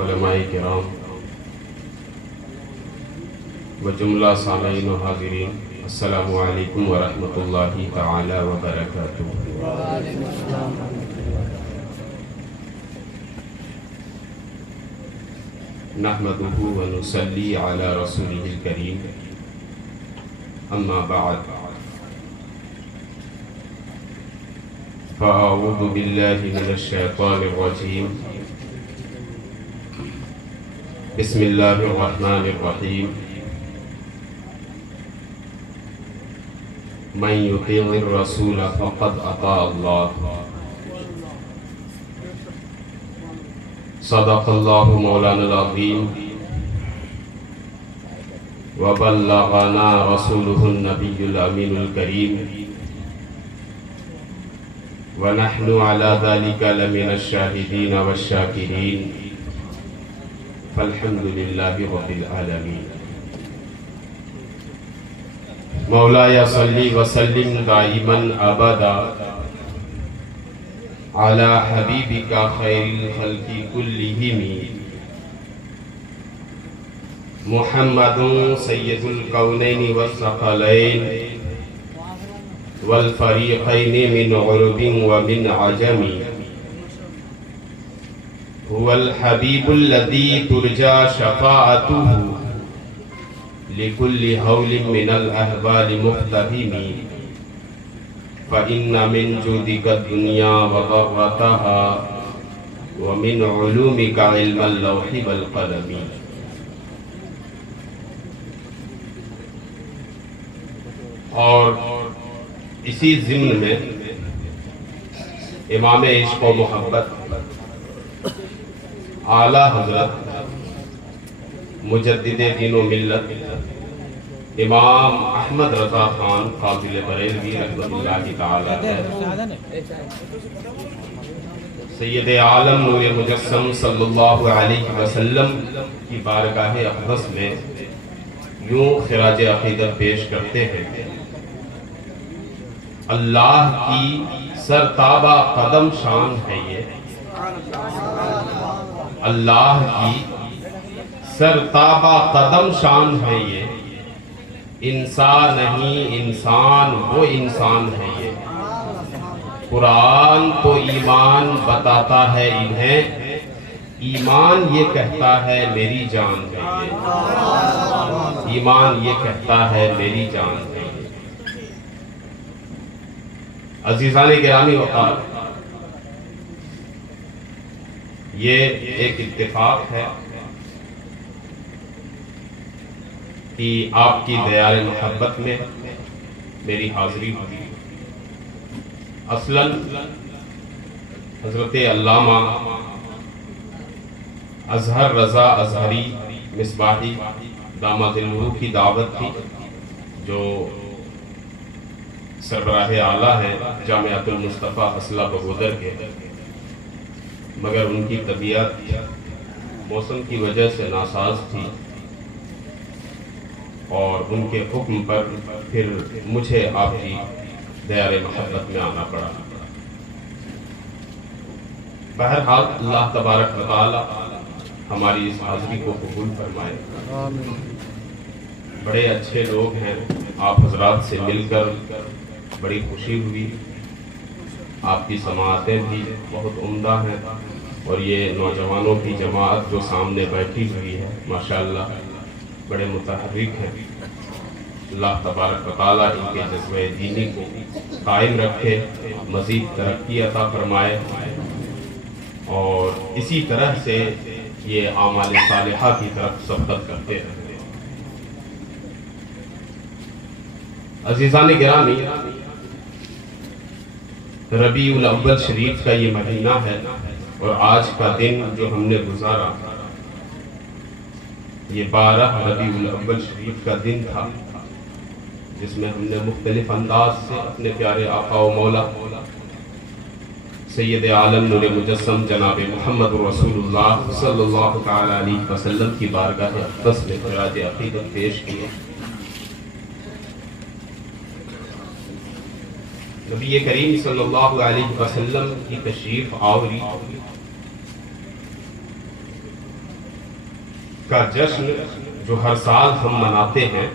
علماء کرام و جملہ سامعین و حاضرین، السلام علیکم ورحمۃ اللہ تعالی وبرکاتہ۔ نحمدہ ونصلی علی رسولہ الکریم، اما بعد، فاعوذ باللہ من الشیطان الرجیم، بسم اللہ الرحمن الرحیم، من یطیع الرسول فقد اطاع اللہ، صدق اللہ مولانا العظیم، وبلغنا رسولہ النبی الامین الکریم، ونحن على ذلك لمن الشاهدين والشاكرين، فالحمد لله رب العالمين۔ مولاي صل وسلم دائما ابدا على حبيبك خير الخلق كلهم، محمد سید الکونین والثقلین والفریقین من عرب ومن عجم، هو الحبیب الذی ترجى شفاعته لكل هول من الأهوال مقتحم، فإن من جودك الدنيا وضرتها ومن علومك علم اللوح والقلم۔ اور اسی ضمن میں امام عشق و محبت اعلی حضرت مجدد دین و ملت امام احمد رضا خان قابل بریلوی رحمۃ اللہ تعالی سید عالم نور مجسم صلی اللہ علیہ وسلم کی بارگاہ اقدس میں یوں خراج عقیدت پیش کرتے ہیں، اللہ کی سرتابہ قدم شان ہے یہ، اللہ کی سرتابہ قدم شان ہے یہ، انسان نہیں انسان وہ انسان ہے یہ، قرآن تو ایمان بتاتا ہے انہیں، ایمان یہ کہتا ہے میری جان ہے یہ، ایمان یہ کہتا ہے میری جان ہے۔ عزیزان گرامی وقار، یہ ایک اتفاق ہے کہ آپ کی دیار محبت میں میری حاضری ہوئی۔ اصلاً حضرت علامہ اظہر رضا اظہری مصباحی داماد الروح کی دعوت تھی، جو سربراہ اعلیٰ ہیں جامعۃ المصطفیٰ اسلح بگودر کے، مگر ان کی طبیعت موسم کی وجہ سے ناساز تھی اور ان کے حکم پر پھر مجھے آپ کی دیار محبت میں آنا پڑا۔ بہرحال اللہ تبارک و تعالی ہماری اس حاضری کو قبول فرمائے۔ بڑے اچھے لوگ ہیں، آپ حضرات سے مل کر بڑی خوشی ہوئی، آپ کی سماعتیں بھی بہت عمدہ ہیں، اور یہ نوجوانوں کی جماعت جو سامنے بیٹھی ہوئی ہے ماشاءاللہ بڑے متحرک ہیں۔ اللہ تبارک و تعالیٰ ان کے جذبہ دینی کو قائم رکھے، مزید ترقی عطا فرمائے، اور اسی طرح سے یہ اعمال صالحہ کی طرف سبقت کرتے رہے۔ عزیزان گرامی، ربیع الاول شریف کا یہ مہینہ ہے، اور آج کا دن جو ہم نے گزارا یہ 12 ربیع الاول شریف کا دن تھا، جس میں ہم نے مختلف انداز سے اپنے پیارے آقا و مولا سید عالم نور مجسم جناب محمد رسول اللہ صلی اللہ تعالی علیہ وسلم کی بارگاہ اقدس میں خراج عقیدت پیش کیے۔ نبی کریم صلی اللہ علیہ وسلم کی تشریف آوری کا جشن جو ہر سال ہم مناتے ہیں،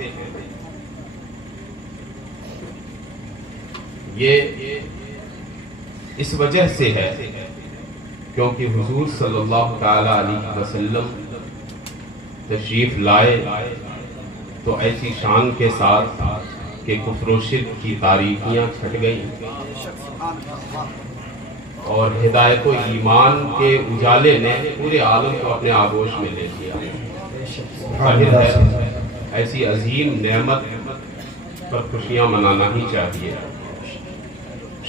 یہ اس وجہ سے ہے کیونکہ حضور صلی اللہ تعالی علیہ وسلم تشریف لائے تو ایسی شان کے ساتھ کہ کفر و شرک کی تاریکیاں چھٹ گئیں اور ہدایت و ایمان کے اجالے نے پورے عالم کو اپنے آغوش میں لے لیا۔ ظاہر ہے ایسی عظیم نعمت پر خوشیاں منانا ہی چاہیے۔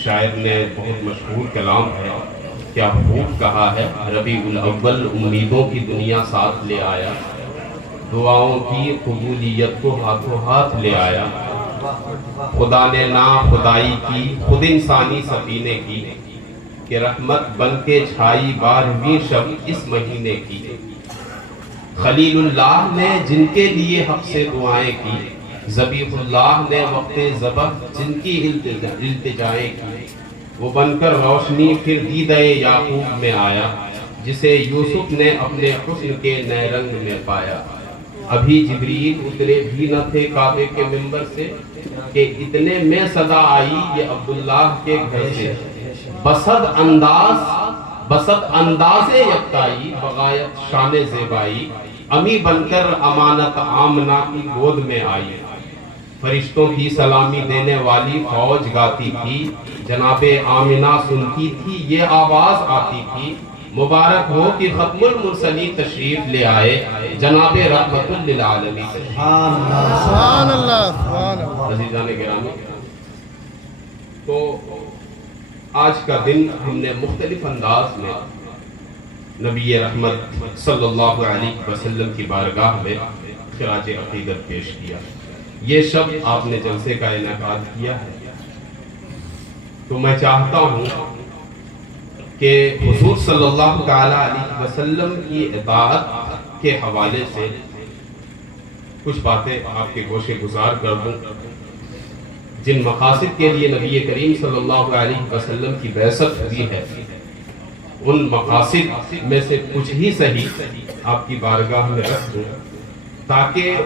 شاعر نے بہت مشہور کلام ہے، کیا خوب کہا ہے، ربیع الاول امیدوں کی دنیا ساتھ لے آیا، دعاؤں کی قبولیت کو ہاتھوں ہاتھ لے آیا، خدا نے نا خدائی کی خود انسانی سفینے کی، کہ رحمت بن کے چھائی 12ویں شب اس مہینے کی، خلیل اللہ نے جن کے لیے حق سے دعائیں کی، ذبیح اللہ نے وقت ذبح جن کی التجائیں کی، وہ بن کر روشنی پھر دیدہ یعقوب میں آیا، جسے یوسف نے اپنے حسن کے نئے رنگ میں پایا۔ ابھی جبریل اترے بھی نہ تھے کعبے کے منبر سے کہ اتنے میں صدا آئی یہ عبداللہ کے گھر سے، بسط انداز یکتائی بغایت شان زیبائی، امی بن کر امانت آمنہ کی گود میں آئی، فرشتوں کی سلامی دینے والی فوج گاتی تھی، جناب آمنہ سنتی تھی یہ آواز آتی تھی، مبارک ہو کہ ختم المرسلین تشریف لے آئے، جناب رحمت للعالمین تشریف۔ سبحان اللہ۔ عزیزان گرامی، تو آج کا دن ہم نے مختلف انداز میں نبی رحمت صلی اللہ علیہ وسلم کی بارگاہ میں خراج عقیدت پیش کیا۔ یہ شب آپ نے جلسے کا انعقاد کیا ہے، تو میں چاہتا ہوں کہ حضور صلی اللہ تعالی علیہ وسلم کی اطاعت کے حوالے سے کچھ باتیں آپ کے گوشے گزار کر دوں۔ جن مقاصد کے لیے نبی کریم صلی اللہ علیہ وسلم کی بعثت ہوئی ہے، ان مقاصد میں سے کچھ ہی صحیح آپ کی بارگاہ میں رکھ دوں، تاکہ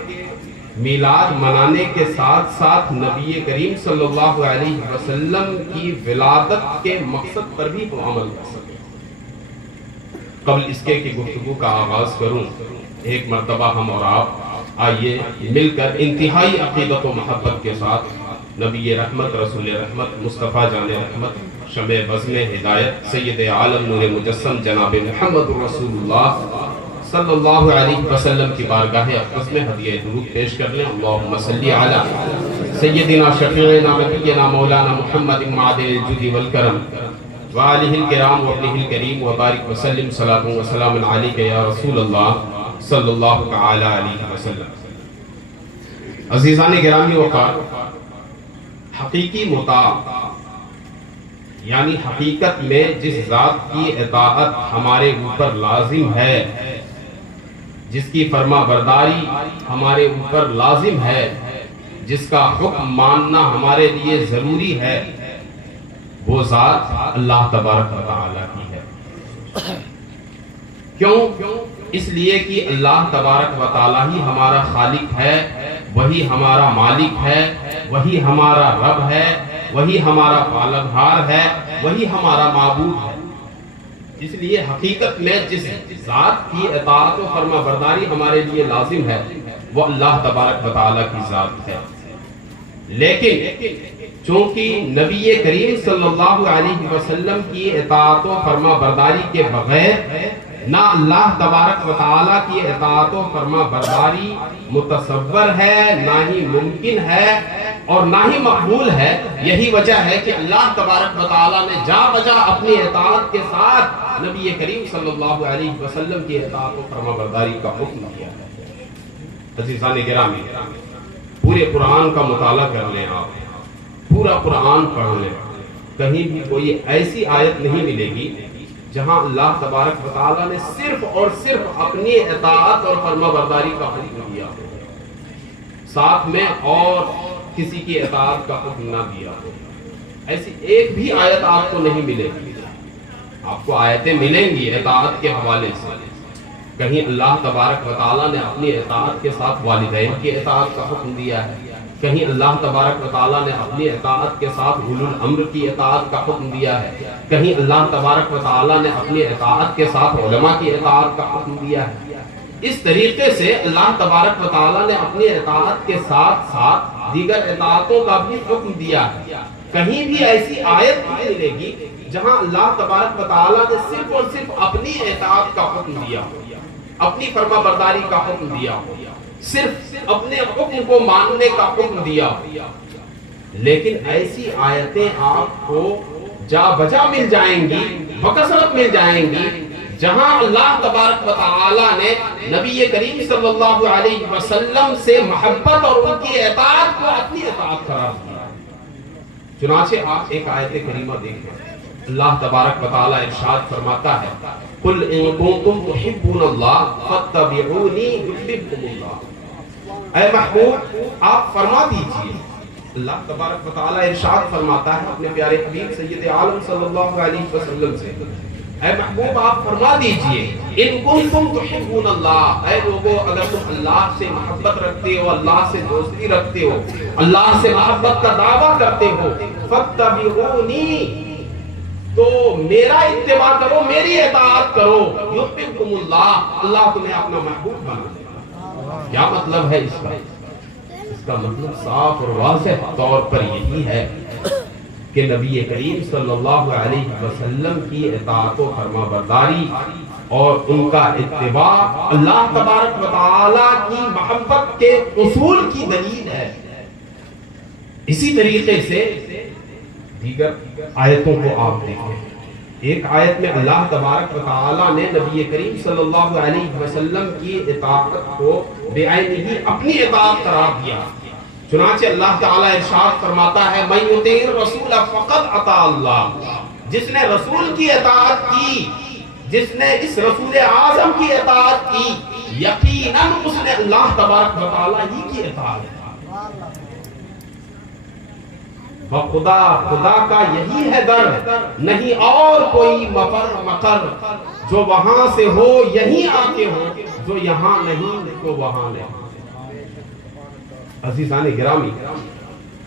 میلاد منانے کے ساتھ ساتھ نبی کریم صلی اللہ علیہ وسلم کی ولادت کے مقصد پر بھی ہم عمل کر سکیں۔ قبل اس کے کہ گفتگو کا آغاز کروں، ایک مرتبہ ہم اور آپ آئیے مل کر انتہائی عقیدت و محبت کے ساتھ نبی رحمت، رسول رحمت، مصطفیٰ جان رحمت، شمع بزم ہدایت، سید عالم نور مجسم جناب محمد رسول اللہ صلی اللہ علیہ وسلم کی بارگاہ اقدس میں ہدیہ درود پیش کر لیں۔ اللہم صلی علی سیدنا شفیعنا نبینا مولانا محمد معدن الجود والکرم وآلہ الکرام وابنہ الکریم وبارک وسلم صلاة وسلام علیکہ یا رسول اللہ صلی اللہ تعالی علیہ وسلم۔ عزیزان گرامی وقار، حقیقی مطاع یعنی حقیقت میں جس ذات کی اطاعت ہمارے اوپر لازم ہے، جس کی فرما برداری ہمارے اوپر لازم ہے، جس کا حکم ماننا ہمارے لیے ضروری ہے، وہ ذات اللہ تبارک و تعالی کی ہے۔ کیوں؟ اس لیے کہ اللہ تبارک و تعالی ہی ہمارا خالق ہے، وہی ہمارا مالک ہے، وہی ہمارا رب ہے، وہی ہمارا پالنہار ہے، وہی ہمارا معبود ہے۔ اس لیے حقیقت میں جس ذات کی اطاعت و فرما برداری ہمارے لیے لازم ہے، وہ اللہ تبارک و تعالی کی ذات ہے۔ لیکن چونکہ نبی کریم صلی اللہ علیہ وسلم کی اطاعت و فرما برداری کے بغیر نہ اللہ تبارک و تعالی کی اطاعت و فرما برداری متصور ہے، نہ ہی ممکن ہے اور نہ ہی مقبول ہے۔ یہی وجہ ہے کہ اللہ تبارک و تعالی نے جا بجا اپنی اطاعت کے ساتھ نبی کریم صلی اللہ علیہ وسلم کی اطاعت و فرما برداری کا حکم کیا ہے۔ عزیزان گرامی، پورے قرآن کا مطالعہ کر لیں، آپ پورا قرآن پڑھ لیں، کہیں بھی کوئی ایسی آیت نہیں ملے گی جہاں اللہ تبارک و تعالی نے صرف اور صرف اپنی اطاعت اور فرما برداری کا حکم دیا ہو، ساتھ میں اور کسی کی اطاعت کا حکم نہ دیا ہو۔ ایسی ایک بھی آیت آپ کو نہیں ملے گی۔ آپ کو آیتیں ملیں گی اطاعت کے حوالے سے، کہیں اللہ تبارک و تعالیٰ نے اپنی اطاعت کے ساتھ والدین کی اطاعت کا حکم دیا ہے، کہیں اللہ تبارک و تعالیٰ نے اپنی اطاعت کے ساتھ اولو الامر کی اطاعت کا حکم دیا ہے، کہیں اللہ تبارک و تعالیٰ نے اپنی اطاعت کے ساتھ علماء کی اطاعت کا حکم دیا ہے۔ اس طریقے سے اللہ تبارک و تعالیٰ نے اپنی اطاعت کے ساتھ ساتھ دیگر اطاعتوں کا بھی حکم دیا ہے۔ کہیں بھی ایسی آیت نہیں ملے گی جہاں اللہ تبارک و تعالیٰ نے صرف اور صرف اپنی اطاعت کا حکم دیا ہو، اپنی فرما برداری کا حکم دیا ہو، صرف اپنے حکم کو ماننے کا حکم دیا ہو۔ لیکن ایسی آیتیں آپ کو جا بجا مل جائیں گی، بکثرت مل جائیں گی، جہاں اللہ تبارک و تعالیٰ نے نبی کریم صلی اللہ علیہ وسلم سے محبت اور ان کی اطاعت کو اپنی اطاعت قرار دیا۔ چنانچہ آپ ایک آیت کریمہ دیکھیں، اللہ تبارک و تعالیٰ ارشاد فرماتا ہے، قُلْ إِن كُنتُمْ تُحِبُّونَ اللَّهَ فَاتَّبِعُونِي يُحْبِبْكُمُ اللَّهُ۔ اے محبوب آپ فرما دیجئے، اللہ تبارک و تعالیٰ ارشاد فرماتا ہے اپنے پیارے حبیب سید عالم صلی اللہ علیہ وسلم سے، اے محبوب آپ فرما دیجئے، ان کنتم تحبون اللہ، اے لوگو اگر تم اللہ سے محبت رکھتے ہو، اللہ سے دوستی رکھتے ہو، اللہ سے محبت کا دعویٰ کرتے ہو، فاتبعونی، تو میرا اتباع کرو، میری اطاعت کرو، یحببکم اللہ، اللہ تمہیں اپنا محبوب بنا دے۔ کیا مطلب ہے اس کا؟ اس کا مطلب صاف اور واضح طور پر یہی ہے کہ نبی کریم صلی اللہ علیہ وسلم کی اطاعت و فرما برداری اور ان کا اتباع اللہ تبارک و تعالیٰ کی محبت کے اصول کی دلیل ہے۔ اسی طریقے سے دیگر آیتوں کو آپ دیکھیں، ایک آیت میں اللہ تبارک و تعالیٰ نے نبی کریم صلی اللہ علیہ وسلم کی اطاعت کو بعینہ اپنی اطاعت قرار دیا۔ چنانچہ اللہ تعالیٰ ارشاد فرماتا ہے، مَن یُطِعِ الرَّسُولَ فَقَدْ اطاع اللہ، جس نے رسول کی اطاعت کی، جس نے اس رسول اعظم کی اطاعت کی، یقیناً اس نے اللہ تبارک و تعالیٰ ہی کی اطاعت کی۔ خدا خدا کا یہی ہے در، نہیں اور کوئی مفر مقر، جو وہاں سے ہو یہیں آ کے ہو، جو یہاں نہیں تو وہاں نہیں۔ عزیزان گرامی،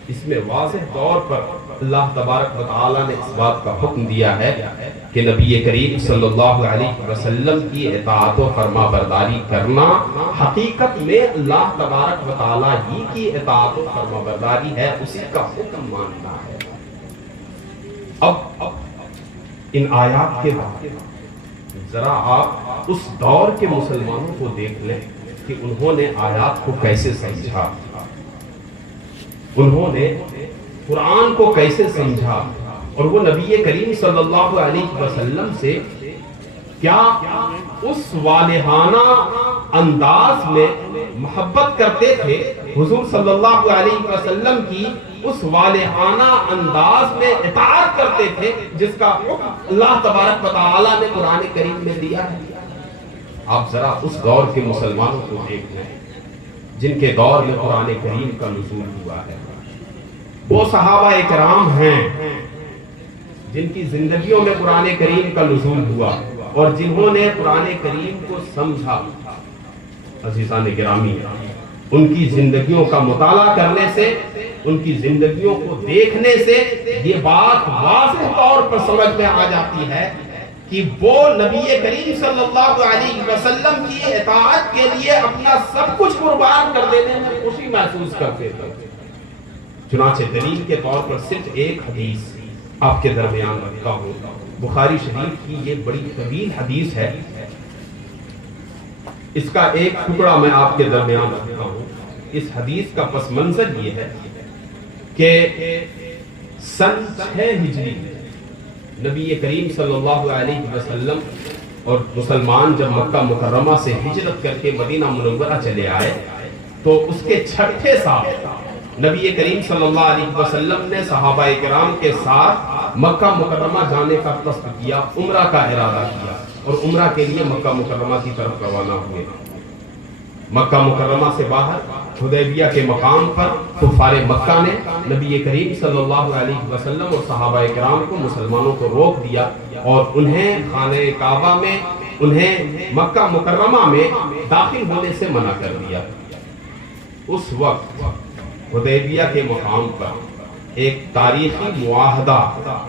اس میں واضح طور پر اللہ تبارک و تعالیٰ نے اس بات کا حکم دیا ہے کہ نبی کریم صلی اللہ علیہ وسلم کی اطاعت و فرما برداری کرنا حقیقت میں اللہ تبارک و تعالیٰ ہی کی اطاعت و فرما برداری ہے، اسی کا حکم ماننا ہے۔ اب ان آیات کے بعد ذرا آپ اس دور کے مسلمانوں کو دیکھ لیں کہ انہوں نے آیات کو کیسے سمجھا، انہوں نے قرآن کو کیسے سمجھا، اور وہ نبی کریم صلی اللہ علیہ وسلم سے کیا اس والہانہ انداز میں محبت کرتے تھے، حضور صلی اللہ علیہ وسلم کی اس والہانہ انداز میں اطاعت کرتے تھے جس کا حکم اللہ تبارک و تعالیٰ نے قرآن کریم میں دیا ہے۔ آپ ذرا اس دور کے مسلمانوں کو دیکھ لیں جن کے دور میں قرآن کریم کا نزول ہوا ہے، وہ صحابہ اکرام ہیں جن کی زندگیوں میں قرآن کریم کا نزول ہوا اور جنہوں نے قرآن کریم کو سمجھا۔ عزیزان گرامی، ان کی زندگیوں کا مطالعہ کرنے سے، ان کی زندگیوں کو دیکھنے سے یہ بات واضح طور پر سمجھ میں آ جاتی ہے کہ وہ نبی کریم صلی اللہ علیہ وسلم کی اطاعت کے لیے اپنا سب کچھ قربان کر دینے میں خوشی محسوس کرتے تھے۔ چنانچہ دلیل کے طور پر صرف ایک حدیث آپ کے درمیان رکھتا ہوں، بخاری شریف کی یہ بڑی طویل حدیث ہے، اس کا ایک ٹکڑا میں آپ کے درمیان رکھتا ہوں۔ اس حدیث کا پس منظر یہ ہے کہ سن 6 ہجری نبی کریم صلی اللہ علیہ وسلم اور مسلمان جب مکہ مکرمہ سے ہجرت کر کے مدینہ منورہ چلے آئے تو اس کے 6 سال نبی کریم صلی اللہ علیہ وسلم نے صحابہ کرام کے ساتھ مکہ مکرمہ جانے کا قصد کیا، عمرہ کا ارادہ کیا اور عمرہ کے لیے مکہ مکرمہ کی طرف روانہ ہوئے۔ مکہ مکرمہ سے باہر حدیبیہ کے مقام پر کفار مکہ نے نبی کریم صلی اللہ علیہ وسلم اور صحابہ کرام کو، مسلمانوں کو روک دیا اور انہیں خانہ کعبہ میں انہیں مکہ مکرمہ میں داخل ہونے سے منع کر دیا۔ اس وقت حدیبیہ کے مقام پر ایک تاریخی معاہدہ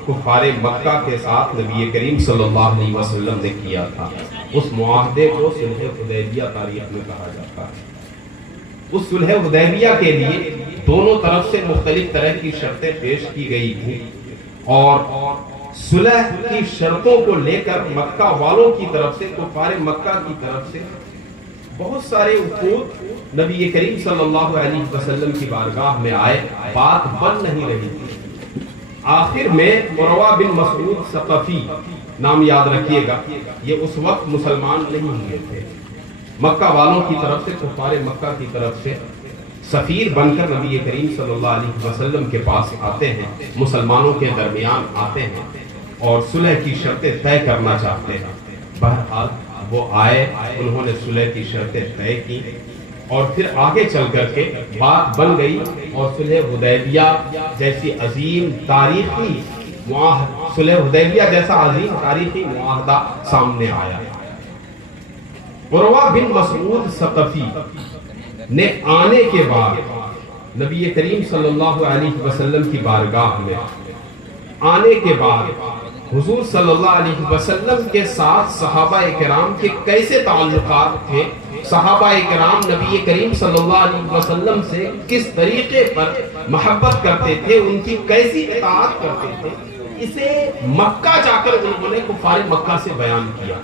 کفار مکہ کے ساتھ نبی کریم صلی اللہ علیہ وسلم نے کیا تھا۔ اس معاہدے کو صلح حدیبیہ تاریخ میں کہا جاتا ہے۔ اس صلح حدیبیہ کے لیے دونوں طرف سے مختلف طرح کی شرطیں پیش کی گئی تھیں، اور صلح کی شرطوں کو لے کر مکہ والوں کی طرف سے، کفار مکہ کی طرف سے بہت سارے عقود نبی کریم صلی اللہ علیہ وسلم کی بارگاہ میں آئے، بات بن نہیں رہی تھی۔ آخر میں عروہ بن مسعود ثقفی، نام یاد رکھیے گا، یہ اس وقت مسلمان نہیں ہوئے تھے، مکہ والوں کی طرف سے، کفار مکہ کی طرف سے سفیر بن کر نبی کریم صلی اللہ علیہ وسلم کے پاس آتے ہیں، مسلمانوں کے درمیان آتے ہیں اور صلح کی شرطیں طے کرنا چاہتے ہیں۔ بہرحال وہ آئے، انہوں نے صلح کی شرطیں طے کی، اور پھر آگے چل کر کے بات بن گئی، اور صلح حدیبیہ جیسی عظیم تاریخی معاہدہ، صلح حدیبیہ جیسا عظیم تاریخی معاہدہ سامنے آیا۔ عروہ بن مسعود ثقفی نے آنے کے بعد نبی کریم صلی اللہ علیہ وسلم کی بارگاہ میں آنے کے بعد حضور صلی اللہ علیہ وسلم کے ساتھ صحابہ کرام کے کیسے تعلقات تھے، صحابہ کرام نبی کریم صلی اللہ علیہ وسلم سے کس طریقے پر محبت کرتے تھے، ان کی کیسی اطاعت کرتے تھے، اسے مکہ جا کر انہوں نے کفار مکہ سے بیان کیا۔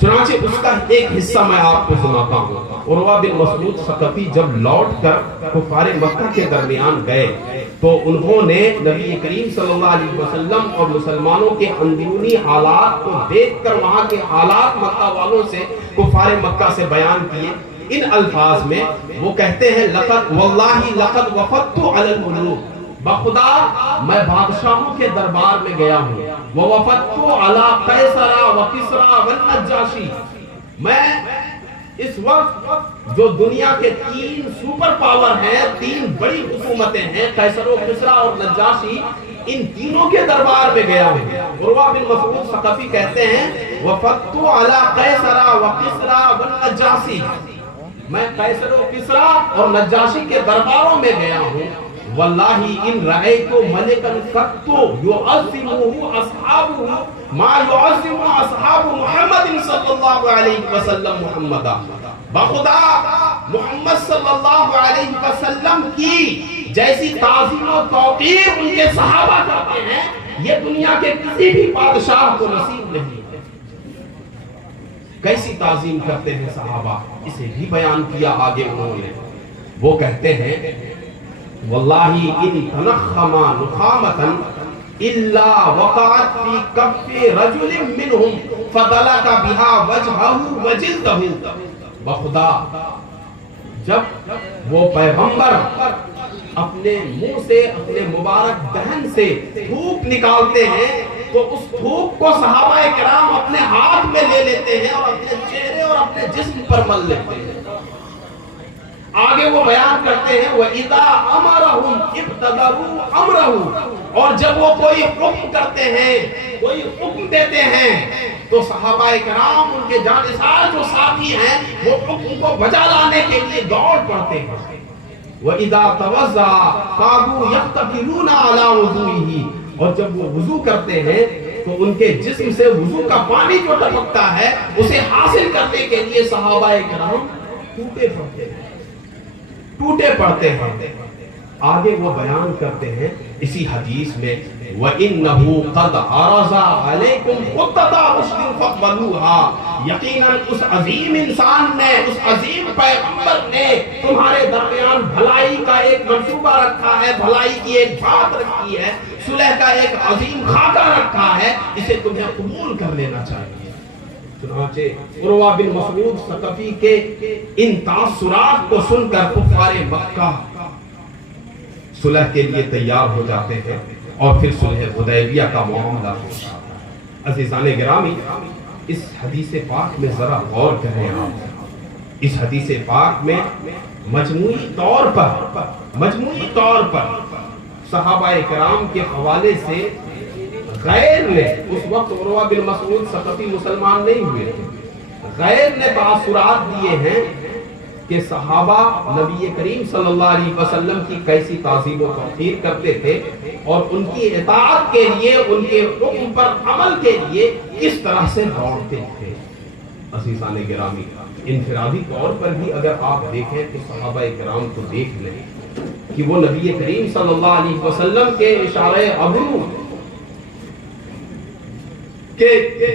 چنانچہ اس کا ایک حصہ میں آپ کو سناتا ہوں۔ عروہ بن مسعود ثقفی جب لوٹ کر کفار مکہ کے درمیان گئے تو انہوں نے نبی کریم صلی اللہ علیہ وسلم اور مسلمانوں کے اندرونی حالات کو دیکھ کر وہاں کے حالات مکہ والوں سے، کفار مکہ سے بیان کیے۔ ان الفاظ میں وہ کہتے ہیں، لقد واللہ لقد وفدت علی الملوک، بخدا میں بادشاہوں کے دربار میں گیا ہوں، ووفدت علی قیصر و کسری والنجاشی، میں اس وقت جو دنیا کے 3 سپر پاور ہیں، 3 بڑی حکومتیں ہیں، قیصر و کسری اور نجاشی، ان تینوں کے دربار میں گیا ہوں۔ عروہ بن مسعود ثقفی کہتے ہیں، وفدت علی قیصر و کسری والنجاشی، میں قیصر و کسری اور نجاشی کے درباروں میں گیا ہوں، واللہ ان رأیت ملکا قط یعظمہ اصحابہ ما یعظم اصحاب محمد صلی اللہ علیہ وسلم محمدا، بخدا محمد صلی اللہ علیہ وسلم کی جیسی تعظیم و توقیر ان کے صحابہ کرتے ہیں، یہ دنیا کے کسی بھی بادشاہ کو نصیب نہیں۔ کیسی تعظیم کرتے ہیں صحابہ، اسے بھی بیان کیا آگے انہوں نے۔ وہ کہتے ہیں، واللہ ان تنخم نخامتا الا وقعت فی کف رجل منہم فدلک بها وجہہ وجلدہ، بخدا جب وہ پیغمبر اپنے منہ سے، اپنے مبارک دہن سے تھوک نکالتے ہیں تو اس تھوک کو صحابہ کرام اپنے ہاتھ میں لے لیتے ہیں اور اپنے چہرے اور اپنے جسم پر مل لیتے ہیں۔ آگے وہ بیان کرتے ہیں، وَإِذَا أَمَرَهُمْ ابْتَدَرُوا أَمْرَهُ، اور جب وہ کوئی حکم کرتے ہیں، کوئی حکم دیتے ہیں تو صحابہ کرام ان کے جانثار جو ساتھی ہیں وہ حکم کو بجا لانے کے لیے دوڑ پڑتے ہیں۔ وَإِذَا تَوَضَّأَ كَادُوا يَقْتَتِلُونَ عَلَى وُضُوئِهِ، اور جب وہ وضو کرتے ہیں تو ان کے جسم سے وضو کا پانی جو ٹپکتا ہے اسے حاصل کرنے کے لیے صحابہ کرام ٹوٹے پڑتے ہیں۔ آگے وہ بیان کرتے ہیں اسی حدیث میں، وَإِنَّهُ قَدْ عَرَضَ عَلَيْكُمْ خُطَّةَ رُشْدٍ فَاقْبَلُوهَا، یقیناً اس عظیم انسان نے، اس عظیم پیغمبر نے تمہارے درمیان بھلائی کا ایک منصوبہ رکھا ہے، بھلائی کی ایک بات رکھی ہے، صلح کا ایک عظیم خاکہ رکھا ہے، اسے تمہیں قبول کر لینا چاہیے۔ چنانچہ عروہ بن مسعود ثقفی کے ان تاثرات کو سن کر کفار مکہ صلح کے لیے تیار ہو جاتے ہیں، اور پھر صلح حدیبیہ کا معاملہ ہوتا ہے۔ عزیزان گرامی، اس حدیث پاک میں ذرا غور کریں آپ۔ اس حدیث پاک میں مجموعی طور پر صحابہ کرام کے حوالے سے غیر نے اس وقت عروہ بن مسعود ثقفی مسلمان نہیں ہوئے تھے، غیر نے تاثرات دیے ہیں کہ صحابہ نبی کریم صلی اللہ علیہ وسلم کی کیسی تعظیم و توقیر کرتے تھے اور ان کی اطاعت کے لیے، ان کے حکم پر عمل کے لیے کس طرح سے دوڑتے تھے۔ عزیزان گرامی، انفرادی طور پر بھی اگر آپ دیکھیں تو صحابہ کرام کو دیکھ لیں کہ وہ نبی کریم صلی اللہ علیہ وسلم کے اشارے ابرو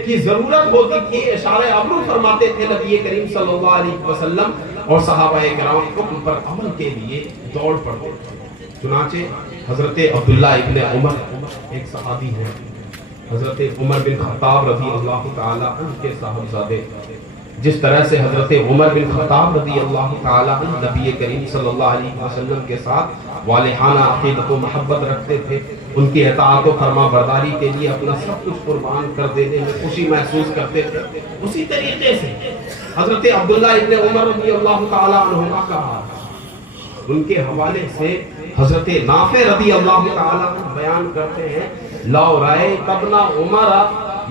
کی ضرورت ہوتی تھی، اشارے ابرو فرماتے تھے نبی کریم صلی اللہ علیہ وسلم، اور صحابہ کرام حکم پر عمل کے لیے دوڑ پڑتے تھے۔ چنانچہ حضرت عبداللہ ابن عمر ایک صحابی ہیں، حضرت عمر بن خطاب رضی اللہ تعالی عنہ کے صاحبزادے، جس طرح سے حضرت عمر بن خطاب رضی اللہ تعالی عنہ نبی کریم صلی اللہ علیہ وسلم کے ساتھ والہانہ عقیدت و محبت رکھتے تھے، ان کی اطاعت و فرما برداری کے لیے اپنا سب کچھ قربان کر دینے میں خوشی محسوس کرتے تھے، اسی طریقے سے حضرت عبداللہ ابن عمر رضی اللہ تعالی عنہ کا ان کے حوالے سے حضرت نافع رضی اللہ تعالی عنہ بیان کرتے ہیں، لو رأیت ابن عمر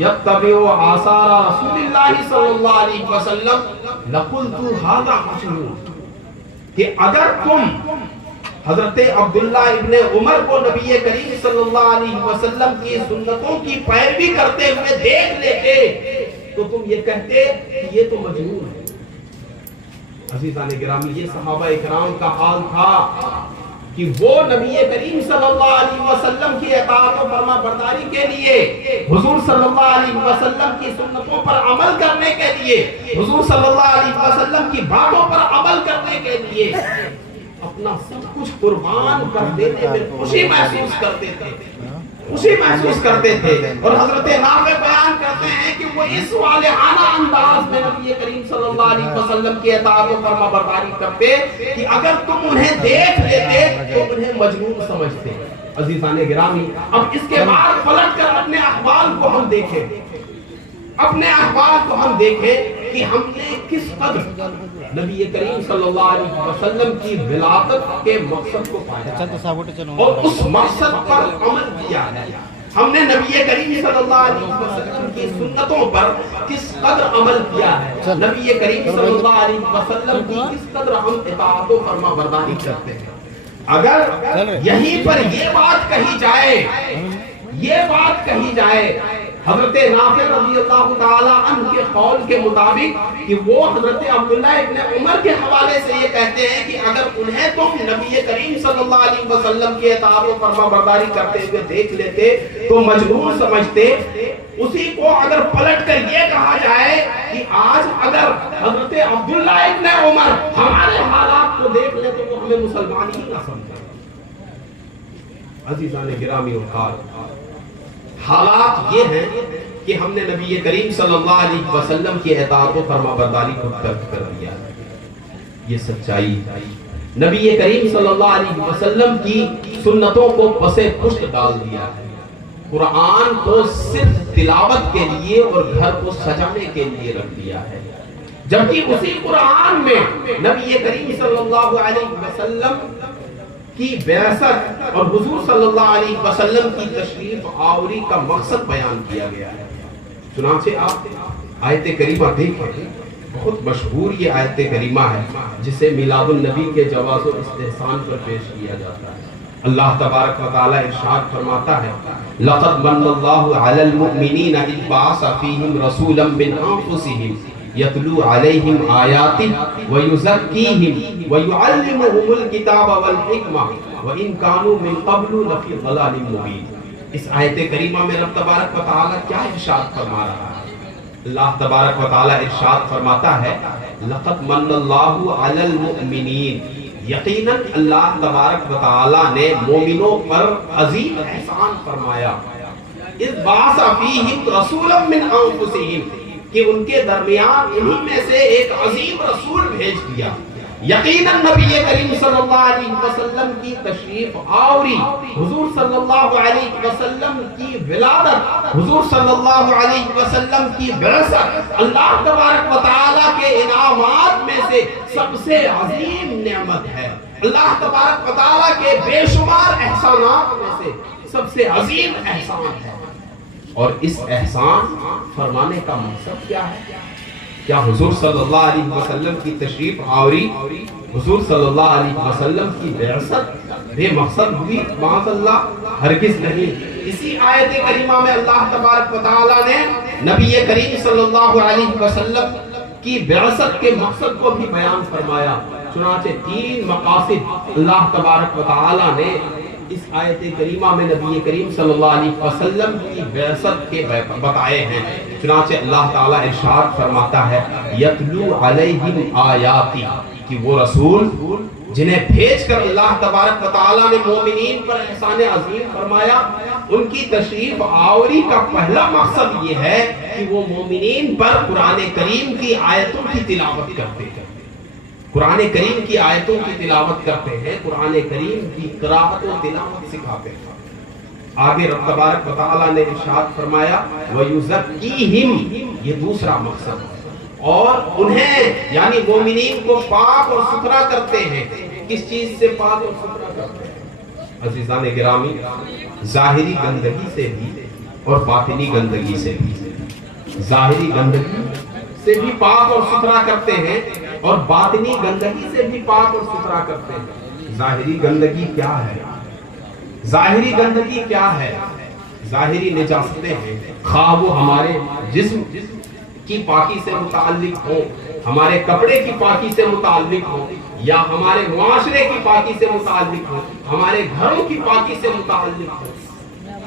یتبع آثار رسول اللہ صلی اللہ علیہ وسلم لقلت ھذا مجنون، کہ اگر تم حضرت عبداللہ ابن عمر کو نبی کریم صلی اللہ علیہ وسلم کی سنتوں کی پیروی کرتے ہوئے دیکھ لیتے تو تم یہ کہتے کہ یہ تو مجنون ہے۔ عزیزان گرامی، یہ صحابہ اکرام کا حال تھا کہ وہ نبی کریم صلی اللہ علیہ وسلم کی اطاعت و فرما برداری کے لیے، حضور صلی اللہ علیہ وسلم کی سنتوں پر عمل کرنے کے لیے، حضور صلی اللہ علیہ وسلم کی باتوں پر عمل کرنے کے لیے اپنا سب کچھ قربان کر دینے میں خوشی محسوس کرتے تھے، خوشی محسوس کرتے تھے۔ اور حضرت نافع بیان کرتے ہیں کہ وہ اس والہانہ انداز میں نبی کریم صلی اللہ علیہ وسلم کی اطاعت و فرما برداری کرتے کہ اگر تم انہیں دیکھ لیتے تو انہیں مجنون سمجھتے۔ عزیزان گرامی، اب اس کے بعد پلٹ کر اپنے احوال کو ہم دیکھیں، اپنے احوال کو ہم دیکھیں کہ ہم نے کس قدر نبی کریم صلی اللہ علیہ وسلم کی ولادت کے مقصد کو پایا اور اس مقصد پر عمل کیا ہے۔ ہم نے نبی کریم صلی اللہ علیہ وسلم کی سنتوں پر کس قدر عمل کیا ہے، نبی کریم صلی اللہ علیہ وسلم کی کس قدر ہم اطاعت و فرما برداری کرتے ہیں۔ اگر یہیں پر یہ بات کہی جائے، یہ بات کہی جائے حضرت نافع رضی اللہ تعالی عنہ کے قول کے مطابق کہ وہ حضرت عبداللہ ابن عمر کے حوالے سے یہ کہتے ہیں کہ اگر انہیں تم نبی کریم صلی اللہ علیہ وسلم کی اطاعت و فرما برداری کرتے ہوئے دیکھ لیتے تو مجنون سمجھتے، اسی کو اگر پلٹ کر یہ کہا جائے کہ آج اگر حضرت عبداللہ ابن عمر ہمارے حالات کو دیکھ لیتے تو ہمیں مسلمان ہی نہ سمجھے۔ عزیزان گرامی اوقات، حالات یہ ہیں کہ ہم نے نبی کریم صلی اللہ علیہ وسلم کی اطاعت و فرما برداری کو ترک کر دیا ہے، یہ سچائی ہے۔ نبی کریم صلی اللہ علیہ وسلم کی سنتوں کو پسے پشت ڈال دیا ہے، قرآن کو صرف تلاوت کے لیے اور گھر کو سجانے کے لیے رکھ دیا ہے، جبکہ اسی قرآن میں نبی کریم صلی اللہ علیہ وسلم کی بعثت اور حضور صلی اللہ علیہ وسلم کی تشریف آوری کا مقصد بیان کیا گیا ہے۔ چنانچہ آپ آیت کریمہ دیکھیں، بہت مشہور یہ آیت کریمہ ہے جسے میلاد النبی کے جواز و استحسان پر پیش کیا جاتا ہے۔ اللہ تبارک و تعالی ارشاد فرماتا ہے، لَقَدْ مَنَّ اللَّهُ عَلَى الْمُؤْمِنِينَ إِذْ بَعَثَ فِيهِمْ رَسُولًا مِّنْ أَنفُسِهِمْ يَتْلُو عَلَيْهِمْ آيَاتِهِ وَيُزَكِّيهِمْ وَيُعَلِّمُهُمُ الْكِتَابَ وَالْحِكْمَةَ وَإِنْ كَانُوا مِنْ قَبْلُ لَفِي ضَلَالٍ مُبِينٍ۔ اس آیت کریمہ میں رب تبارک و تعالی کیا ارشاد فرما رہا ہے؟ اللہ تبارک و تعالی ارشاد فرماتا ہے، لَقَدْ مَنَّ اللَّهُ عَلَى الْمُؤْمِنِينَ، یقیناً اللہ تبارک و تعالی نے مومنوں پر عظیم احسان فرمایا، اِذْ بَعَثَ فِيهِمْ رَسُولًا مِّنْ أَنفُسِهِمْ، کہ ان کے درمیان انہی میں سے ایک عظیم رسول بھیج دیا۔ یقیناً نبی کریم صلی اللہ علیہ وسلم کی تشریف آوری، حضور صلی اللہ علیہ وسلم کی ولادت، حضور صلی اللہ علیہ وسلم کی بعثت اللہ تبارک و تعالیٰ کے انعامات میں سے سب سے عظیم نعمت ہے، اللہ تبارک و تعالیٰ کے بے شمار احسانات میں سے سب سے عظیم احسان ہے۔ اور اس احسان فرمانے کا مقصد کیا ہے؟ کیا حضور صلی اللہ علیہ وسلم کی تشریف آوری، حضور صلی اللہ علیہ وسلم کی بعثت بے مقصد ہوئی؟ معاذ اللہ، ہرگز نہیں۔ اسی آیت کریمہ میں اللہ تبارک و تعالیٰ نے نبی کریم صلی اللہ علیہ وسلم کی بعثت کے مقصد کو بھی بیان فرمایا۔ چنانچہ 3 مقاصد اللہ تبارک و تعالیٰ نے اس آیت کریمہ میں نبی کریم صلی اللہ علیہ وسلم کی بعثت کے بتائے ہیں۔ چنانچہ اللہ تعالیٰ ارشاد فرماتا ہے یتلو علیہم آیاتی، کہ وہ رسول جنہیں بھیج کر اللہ تبارک و تعالیٰ نے مومنین پر احسان عظیم فرمایا، ان کی تشریف آوری کا پہلا مقصد یہ ہے کہ وہ مومنین پر قرآن کریم کی آیتوں کی تلاوت کرتے ہیں، قرآن کریم کی آیتوں کی تلاوت کرتے ہیں، قرآن کریم کی قراءت و تلاوت سکھاتے ہیں۔ آگے رب تبارک و تعالیٰ نے ارشاد فرمایا وَيُزَكِّيهِمْ، یہ دوسرا مقصد ہے، اور انہیں یعنی مومنین کو پاک اور ستھرا کرتے ہیں۔ کس چیز سے پاک اور ستھرا کرتے ہیں عزیزان گرامی؟ ظاہری گندگی سے بھی اور باطنی گندگی سے بھی۔ ظاہری گندگی سے بھی پاک اور ستھرا کرتے ہیں اور باطنی گندگی سے بھی پاک اور ستھرا کرتے ہیں۔ ظاہری گندگی کیا ہے؟ ظاہری گندگی کیا ہے؟ ظاہری نجاستیں ہیں، خواہ وہ ہمارے جسم کی پاکی سے متعلق ہو، ہمارے کپڑے کی پاکی سے متعلق ہو، یا ہمارے معاشرے کی پاکی سے متعلق ہو، ہمارے گھروں کی پاکی سے متعلق ہو۔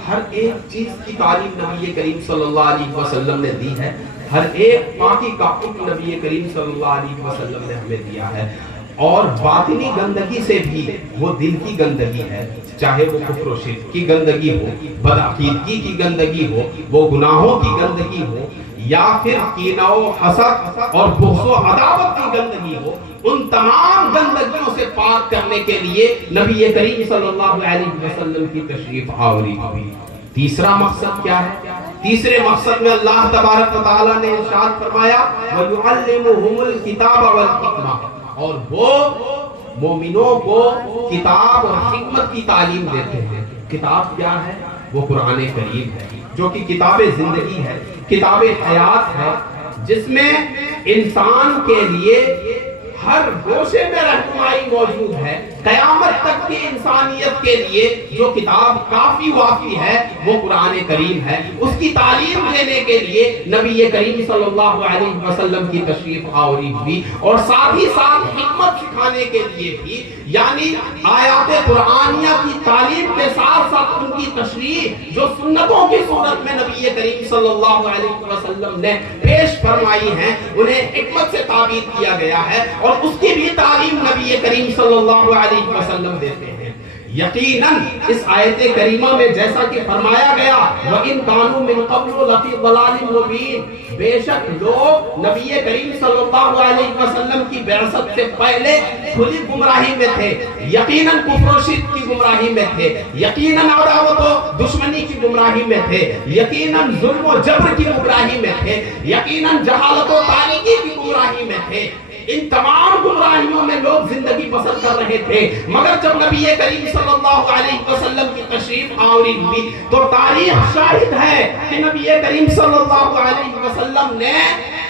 ہر ایک چیز کی تعلیم نبی کریم صلی اللہ علیہ وسلم نے دی ہے، ہر ایک پاکی کا حکم نبی کریم صلی اللہ علیہ وسلم نے ہمیں دیا ہے۔ اور باطنی گندگی سے بھی وہ دل کی گندگی ہے، چاہے وہ کفر و شرک کی گندگی ہو، بدعقیدگی کی گندگی ہو، وہ گناہوں کی گندگی ہو، یا پھر کینہ و حسد اور بغض و عداوت کی گندگی ہو، ان تمام گندگیوں سے پاک کرنے کے لیے نبی کریم صلی اللہ علیہ وسلم کی تشریف آوری ہوئی۔ تیسرا مقصد کیا ہے؟ تیسرے مقصد میں اللہ تبارک و تعالیٰ نے ارشاد فرمایا وَيُعَلِّمُهُمُ الْكِتَابَ وَالْحِکْمَةَ، اور وہ مومنوں کو کتاب اور حکمت کی تعلیم دیتے ہیں۔ کتاب کیا ہے؟ وہ قرآن کریم ہے، جو کہ کتاب زندگی ہے، کتاب حیات ہے، جس میں انسان کے لیے ہر گوشے میں رہنمائی موجود ہے۔ قیامت تک کی انسانیت کے لیے جو کتاب کافی وافی ہے وہ قرآن کریم ہے۔ اس کی تعلیم دینے کے لیے نبی کریم صلی اللہ علیہ وسلم کی تشریف آوری ہوئی، اور ساتھ ہی ساتھ حکمت سکھانے کے لیے بھی، یعنی آیات قرآنیہ کی تعلیم کے ساتھ ساتھ ان کی تشریح جو سنتوں کی صورت میں نبی کریم صلی اللہ علیہ وسلم نے پیش فرمائی ہیں، انہیں حکمت سے تعبیر کیا گیا ہے، اور اس کی بھی تعلیم نبی کریم صلی اللہ علیہ وسلم دیتے ہیں۔ یقیناً اس آیت کریمہ میں جیسا کہ فرمایا گیا وَإِن كَانُوا مِن قَبْلُ لَفِي ضَلَالٍ مُبِينٍ، بے شک لوگ نبی کریم صلی اللہ علیہ وسلم کی بعثت سے پہلے کھلی گمراہی میں تھے، یقیناً کفر و شرک کی گمراہی میں تھے، یقیناً عداوت و دشمنی کی گمراہی میں تھے، یقیناً ظلم و جبر کی گمراہی میں تھے، یقیناً جہالت و تاریکی کی گمراہی میں تھے۔ ان تمام گمراہیوں میں لوگ زندگی بسر کر رہے تھے، مگر جب نبی کریم صلی اللہ علیہ وسلم کی تشریف آوری ہوئی تو تاریخ شاہد ہے کہ نبی کریم صلی اللہ علیہ وسلم نے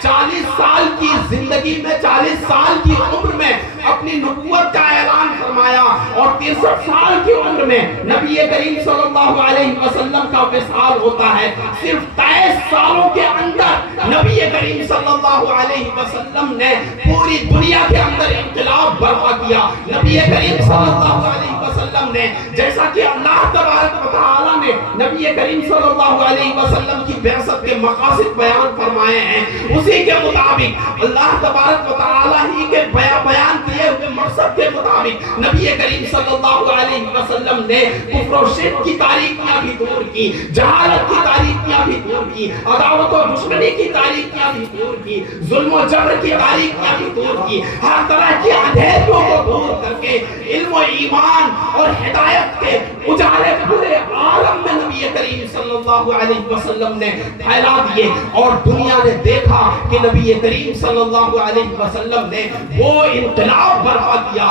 40 سال کی زندگی میں، 40 سال کی عمر میں اپنی نبوت کا اعلان فرمایا، اور 63 سال کی عمر میں نبی کریم صلی اللہ علیہ وسلم کا وصال ہوتا ہے۔ صرف 23 سالوں کے اندر نبی کریم صلی اللہ علیہ وسلم نے پوری دنیا کے اندر انقلاب برپا کیا۔ نبی کریم صلی اللہ علیہ وسلم نے، جیسا کہ اللہ تبارک و تعالیٰ نے نبی کریم صلی اللہ علیہ وسلم کی بعثت کے مقاصد بیان فرمائے ہیں، اسی کے مطابق اللہ تبارک و تعالیٰ ہی کے بیان کیے ہوئے مقصد کے مطابق نبی کریم صلی اللہ علیہ وسلم نے کفر و شرک کی تاریکیاں بھی دور کی، جہالت کی تاریکیاں بھی دور کی، عداوت و دشمنی کی تاریکیاں بھی دور کی، ظلم و جبر کی تاریکیاں بھی دور کی، ہر طرح کی اندھیریوں کو دور کر کے علم و ایمان اور ہدایت کے اجالے پورے عالم میں نبی کریم صلی اللہ علیہ وسلم نے پھیلا دیے، اور دنیا نے دیکھا کہ نبی کریم صلی اللہ علیہ وسلم نے وہ انقلاب برپا کیا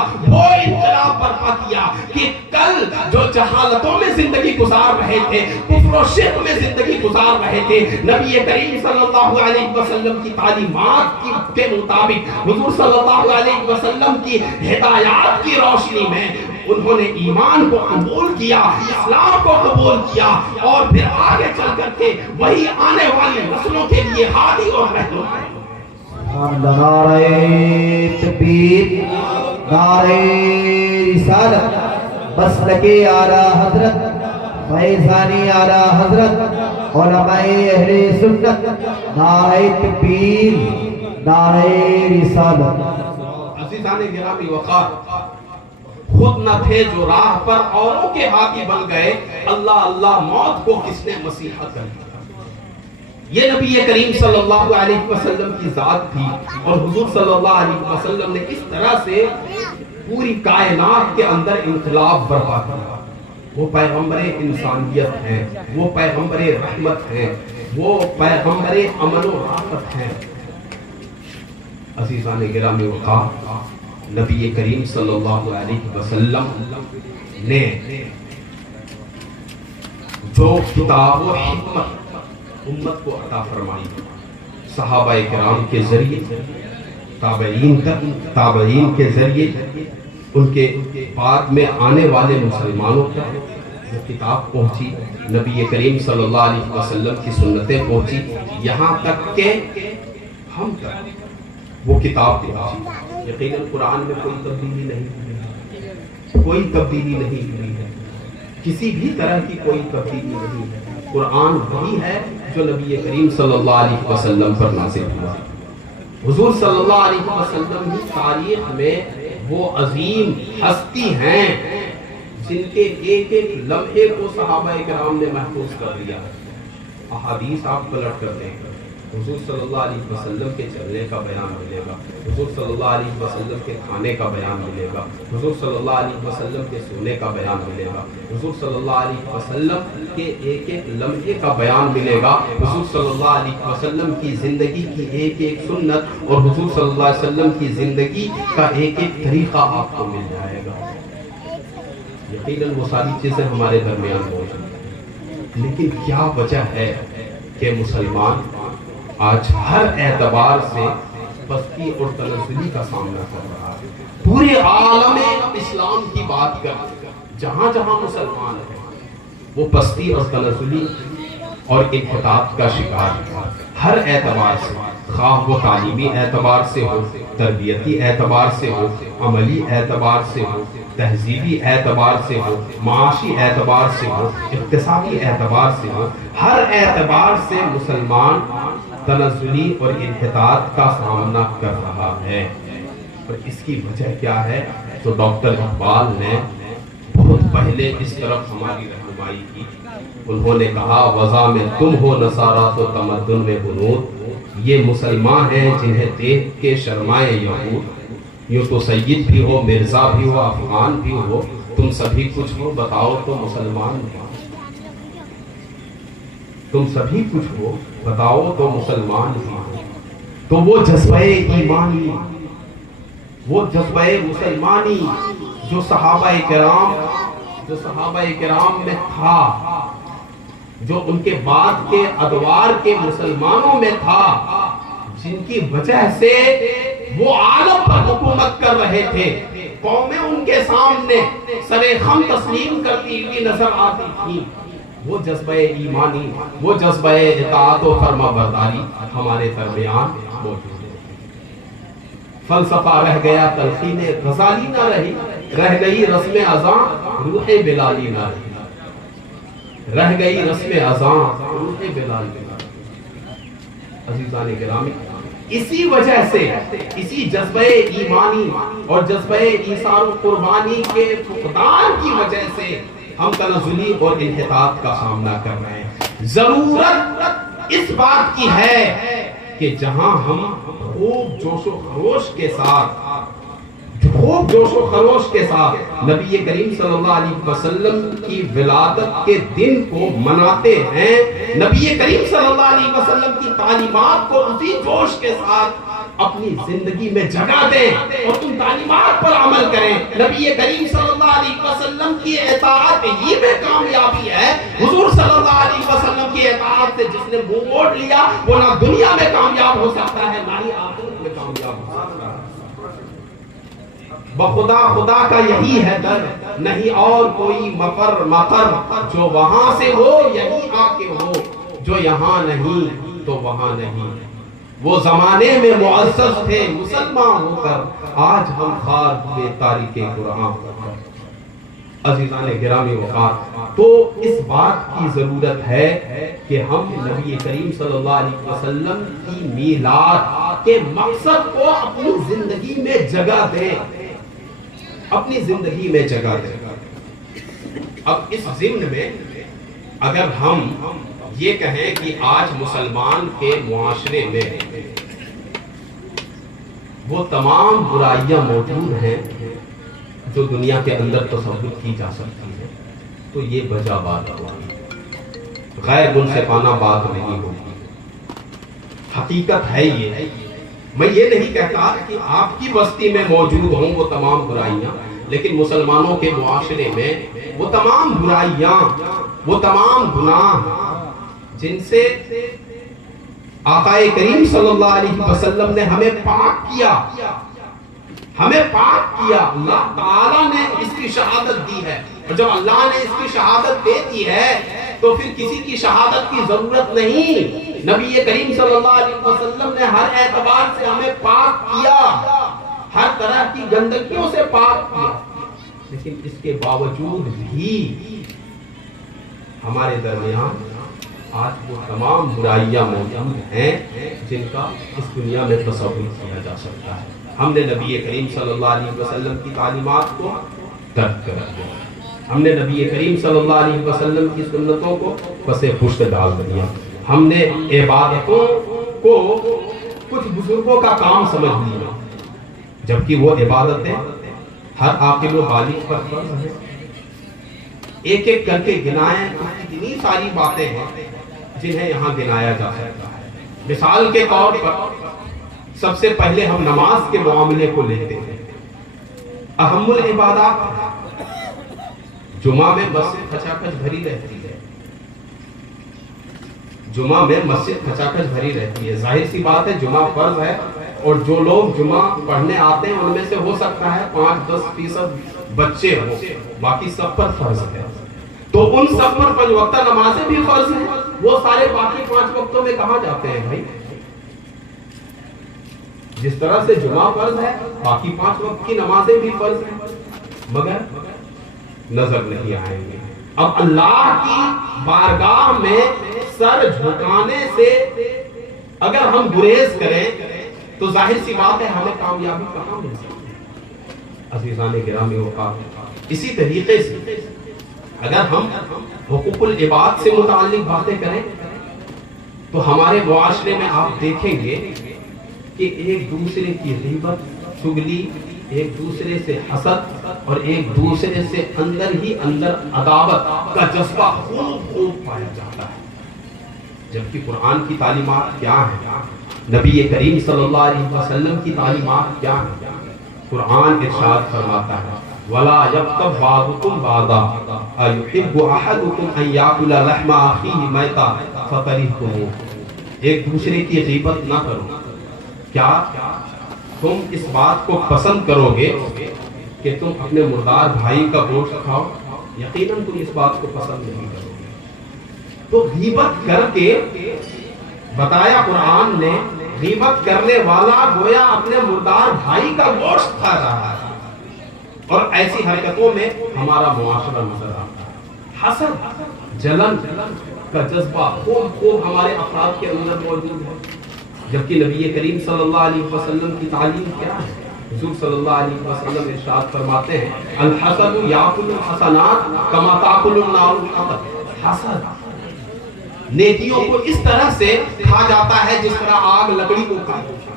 کہ کل جو جہالتوں میں زندگی گزار رہے تھے، کفر و شرک میں زندگی گزار رہے تھے، نبی کریم صلی اللہ علیہ وسلم کی تعلیمات کے مطابق، حضور صلی اللہ علیہ وسلم کی ہدایات کی روشنی میں انہوں نے ایمان کو قبول کیا، اسلام کو قبول کیا، اور پھر آگے چل کر کے وہی آنے والی نسلوں کے لیے ہادی اور رہنما ہے۔ نعرہ تکبیر، نعرہ رسالت، مسلک اعلیٰ حضرت، فیضانی اعلیٰ حضرت، علماء اہل سنت، نعرہ تکبیر، نعرہ رسالت۔ عزیزان گرامی وقار، خود نہ تھے جو راہ پر اوروں کے ہاتھی بن گئے، اللہ اللہ موت کو کس نے مسیحا کر دیا۔ یہ نبی کریم صلی اللہ علیہ وسلم کی ذات تھی، اور حضور صلی اللہ علیہ وسلم نے اس طرح سے پوری کائنات کے اندر انقلاب برپا کیا۔ وہ پیغمبر انسانیت ہیں، وہ پیغمبر رحمت ہیں، وہ پیغمبر امن و راحت ہیں۔ عزیزان گرامی وقار، نبی کریم صلی اللہ علیہ وسلم نے جو کتاب و حکمت امت کو عطا فرمائی، صحابہ کرام کے ذریعے، تابعین کے ذریعے، ان کے بعد میں آنے والے مسلمانوں پر وہ کتاب پہنچی، نبی کریم صلی اللہ علیہ وسلم کی سنتیں پہنچی، یہاں تک کہ ہم تک وہ کتاب پہنچی۔ یقیناً قرآن میں کوئی تبدیلی نہیں ہوئی ہے، کوئی تبدیلی نہیں ہوئی ہے، کسی بھی طرح کی کوئی تبدیلی نہیں ہے۔ قرآن وہی ہے جو نبی کریم صلی اللہ علیہ وسلم پر نازل ہوا۔ حضور صلی اللہ علیہ وسلم کی تاریخ میں وہ عظیم ہستی ہیں جن کے ایک ایک لمحے کو صحابہ کرام نے محفوظ کر دیا۔ احادیث آپ پلٹ کر دیں، حضور صلی اللہ علیہ وسلم کے چلنے کا بیان ملے گا، حضور صلی اللہ علیہ وسلم کے کھانے کا بیان ملے گا، حضور صلی اللہ علیہ وسلم کے سونے کا بیان ملے گا، حضور صلی اللہ علیہ وسلم کے ایک ایک لمحے کا بیان ملے گا، حضور صلی اللہ علیہ وسلم کی زندگی کی ایک ایک سنت اور حضور صلی اللہ علیہ وسلم کی زندگی کا ایک ایک طریقہ آپ کو مل جائے گا۔ یقیناً وہ ساری چیزیں ہمارے درمیان موجود ہیں، لیکن کیا وجہ ہے کہ مسلمان آج ہر اعتبار سے پستی اور تنزلی کا سامنا کر رہا ہے؟ پورے عالم اسلام کی بات کرتے ہیں، جہاں جہاں مسلمان ہیں وہ پستی اور تنزلی اور انحطاط کا شکار ہے، ہر اعتبار سے، خواہ وہ تعلیمی اعتبار سے ہو، تربیتی اعتبار سے ہو، عملی اعتبار سے ہو، تہذیبی اعتبار سے ہو، معاشی اعتبار سے ہو، اقتصادی اعتبار سے ہو، ہر اعتبار سے مسلمان تنزلی اور انحطاط کا سامنا کر رہا ہے۔ اور اس کی وجہ کیا ہے؟ تو ڈاکٹر اقبال نے بہت پہلے اس طرف ہماری رہنمائی کی۔ انہوں نے کہا وضع میں تم ہو نصارہ تو تمدن میں بنود، یہ مسلمان ہیں جنہیں دیکھ کے شرمائے یہود، یوں تو سید بھی ہو، مرزا بھی ہو، افغان بھی ہو، تم سبھی کچھ ہو، بتاؤ تو مسلمان ہو۔ تم سبھی کچھ ہو، بتاؤ تو مسلمان ہی ہو۔ تو وہ جذبہ ایمانی، وہ جذبہ مسلمانی جو صحابہ کرام میں تھا، جو ان کے بعد کے ادوار کے مسلمانوں میں تھا، جن کی وجہ سے وہ عالم پر حکومت کر رہے تھے، قومیں ان کے سامنے سر خم تسلیم کرتی ہوئی نظر آتی تھی، وہ جذبہ ایمانی، وہ جذبہ اطاعت و فرما برداری ہمارے درمیان موجود ہے۔ فلسفہ رہ گیا، تلقین غزالی نہ رہی، رہ گئی رسم اذاں، روح بلالی نہ رہی، رہ گئی رسم اذاں، روح بلالی نہ رہی۔ عزیزان گرامی، اسی وجہ سے، اسی جذبہ ایمانی اور جذبہ ایثار و قربانی کے فقدان کی وجہ سے ہم تنزلی اور انحطاط کا سامنا کر رہے ہیں۔ ضرورت اس بات کی ہے کہ جہاں ہم خوب جوش و خروش کے ساتھ خوب جوش و خروش کے ساتھ نبی کریم صلی اللہ علیہ وسلم کی ولادت کے دن کو مناتے ہیں، نبی کریم صلی اللہ علیہ وسلم کی تعلیمات کو اسی جوش کے ساتھ اپنی زندگی میں جگہ دیں اور ان تعلیمات پر عمل کریں۔ نبی کریم صلی اللہ علیہ وسلم کی اطاعت ہی میں کامیابی ہے۔ حضور صلی اللہ علیہ وسلم کی اطاعت سے جس نے منہ موڑ لیا وہ نہ دنیا میں کامیاب ہو سکتا ہے نہ ہی آخرت میں کامیاب ہو سکتا ہے۔ بخدا خدا کا یہی ہے در، نہیں اور کوئی مفر مقر، جو وہاں سے ہو یہی آ کے ہو، جو یہاں نہیں تو وہاں نہیں۔ وہ زمانے میں معزز تھے مسلمان ہو کر، آج ہم خار ہوئے تاریک قرآن ہو کر۔ عزیزان گرامی وقار، تو اس بات کی ضرورت ہے کہ ہم نبی کریم صلی اللہ علیہ وسلم کی میلاد کے مقصد کو اپنی زندگی میں جگہ دیں، اپنی زندگی میں جگہ دیں۔ اب اس ضمن میں اگر ہم یہ کہیں کہ آج مسلمان کے معاشرے میں وہ تمام برائیاں موجود ہیں جو دنیا کے اندر تصور کی جا سکتی ہے، تو یہ وجہ بات ہوگی، غیر منصفانہ بات نہیں ہوگی، حقیقت ہے یہ۔ میں یہ نہیں کہتا کہ آپ کی بستی میں موجود ہوں وہ تمام برائیاں، لیکن مسلمانوں کے معاشرے میں وہ تمام برائیاں، وہ تمام گناہ جن سے آقا کریم صلی اللہ علیہ وسلم نے ہمیں پاک کیا، ہمیں پاک کیا، اللہ تعالیٰ نے اس کی شہادت دی ہے، اور جب اللہ نے اس کی شہادت دے دی ہے تو پھر کسی کی شہادت کی ضرورت نہیں۔ نبی کریم صلی اللہ علیہ وسلم نے ہر اعتبار سے ہمیں پاک کیا، ہر طرح کی گندگیوں سے پاک کیا، لیکن اس کے باوجود بھی ہمارے درمیان آج وہ تمام برائیاں موجود ہیں جن کا اس دنیا میں تصور کیا جا سکتا ہے۔ ہم نے نبی کریم صلی اللہ علیہ وسلم کی تعلیمات کو ترک کر دیا، ہم نے نبی کریم صلی اللہ علیہ وسلم کی سنتوں کو پس پشت ڈال دیا، ہم نے عبادتوں کو کچھ بزرگوں کا کام سمجھ لیا، جبکہ وہ عبادتیں ہر عاقل و بالغ پر فرض ہے۔ ایک ایک کر کے گنائیں، اتنی ساری باتیں ہیں جنہیں یہاں گنایا جا سکتا ہے۔ مثال کے طور پر سب سے پہلے ہم نماز کے معاملے کو لیتے ہیں، اہم العبادات، جمعہ میں مسجد کھچاکھچ بھری رہتی ہے، جمعہ میں مسجد کھچاکھچ بھری رہتی ہے، ظاہر سی بات ہے جمعہ فرض ہے، اور جو لوگ جمعہ پڑھنے آتے ہیں ان میں سے ہو سکتا ہے 5-10% بچے ہوں، باقی سب پر فرض ہے۔ تو ان سب پر 5 وقتہ نمازیں بھی فرض ہیں، وہ سارے باقی 5 وقتوں میں کہاں جاتے ہیں بھائی؟ جس طرح سے جمعہ فرض ہے باقی 5 وقت کی نمازیں بھی فرض ہیں، مگر نظر نہیں آئیں گے۔ اب اللہ کی بارگاہ میں سر جھکانے سے اگر ہم گریز کریں تو ظاہر سی بات ہے ہمیں کامیابی کہاں مل سکتی ہے؟ عزیزان گرامی وقار، اسی طریقے سے اگر ہم حقوق العباد سے متعلق باتیں کریں تو ہمارے معاشرے میں آپ دیکھیں گے کہ ایک دوسرے کی غیبت، چغلی، ایک دوسرے سے حسد اور ایک دوسرے سے اندر ہی اندر عداوت کا جذبہ خوب پایا جاتا ہے، جبکہ قرآن کی تعلیمات کیا ہیں؟ نبی کریم صلی اللہ علیہ وسلم کی تعلیمات کیا ہیں؟ قرآن ارشاد فرماتا ہے وَلَا يَغْتَبْ بَعْضُكُمْ بَعْضًا أَيُحِبُّ أَحَدُكُمْ أَن يَأْكُلَ لَحْمَ أَخِيهِ مَيْتًا فَكَرِهْتُمُوهُ۔ ایک دوسرے کی غیبت نہ کرو، کیا تم اس بات کو پسند کرو گے کہ تم اپنے مردار بھائی کا گوشت کھاؤ؟ یقیناً تم اس بات کو پسند نہیں کرو گے۔ تو غیبت کر کے بتایا قرآن نے، غیبت کرنے والا گویا اپنے مردار بھائی کا گوشت کھا رہا ہے، اور ایسی حرکتوں میں ہمارا معاشرہ نظر آتا ہے۔ حسد، جلن کا جذبہ خوب ہمارے افراد کے اندر موجود ہے، جبکہ نبی کریم صلی اللہ علیہ وسلم کی تعلیم کیا ہے؟ حضور صلی اللہ علیہ وسلم ارشاد فرماتے ہیں الحسد یاکل الحسنات کما تاکل النار الحطب۔ حسد نیکیوں کو اس طرح سے کھا جاتا ہے جس طرح آگ لکڑی کو کھاتی ہے۔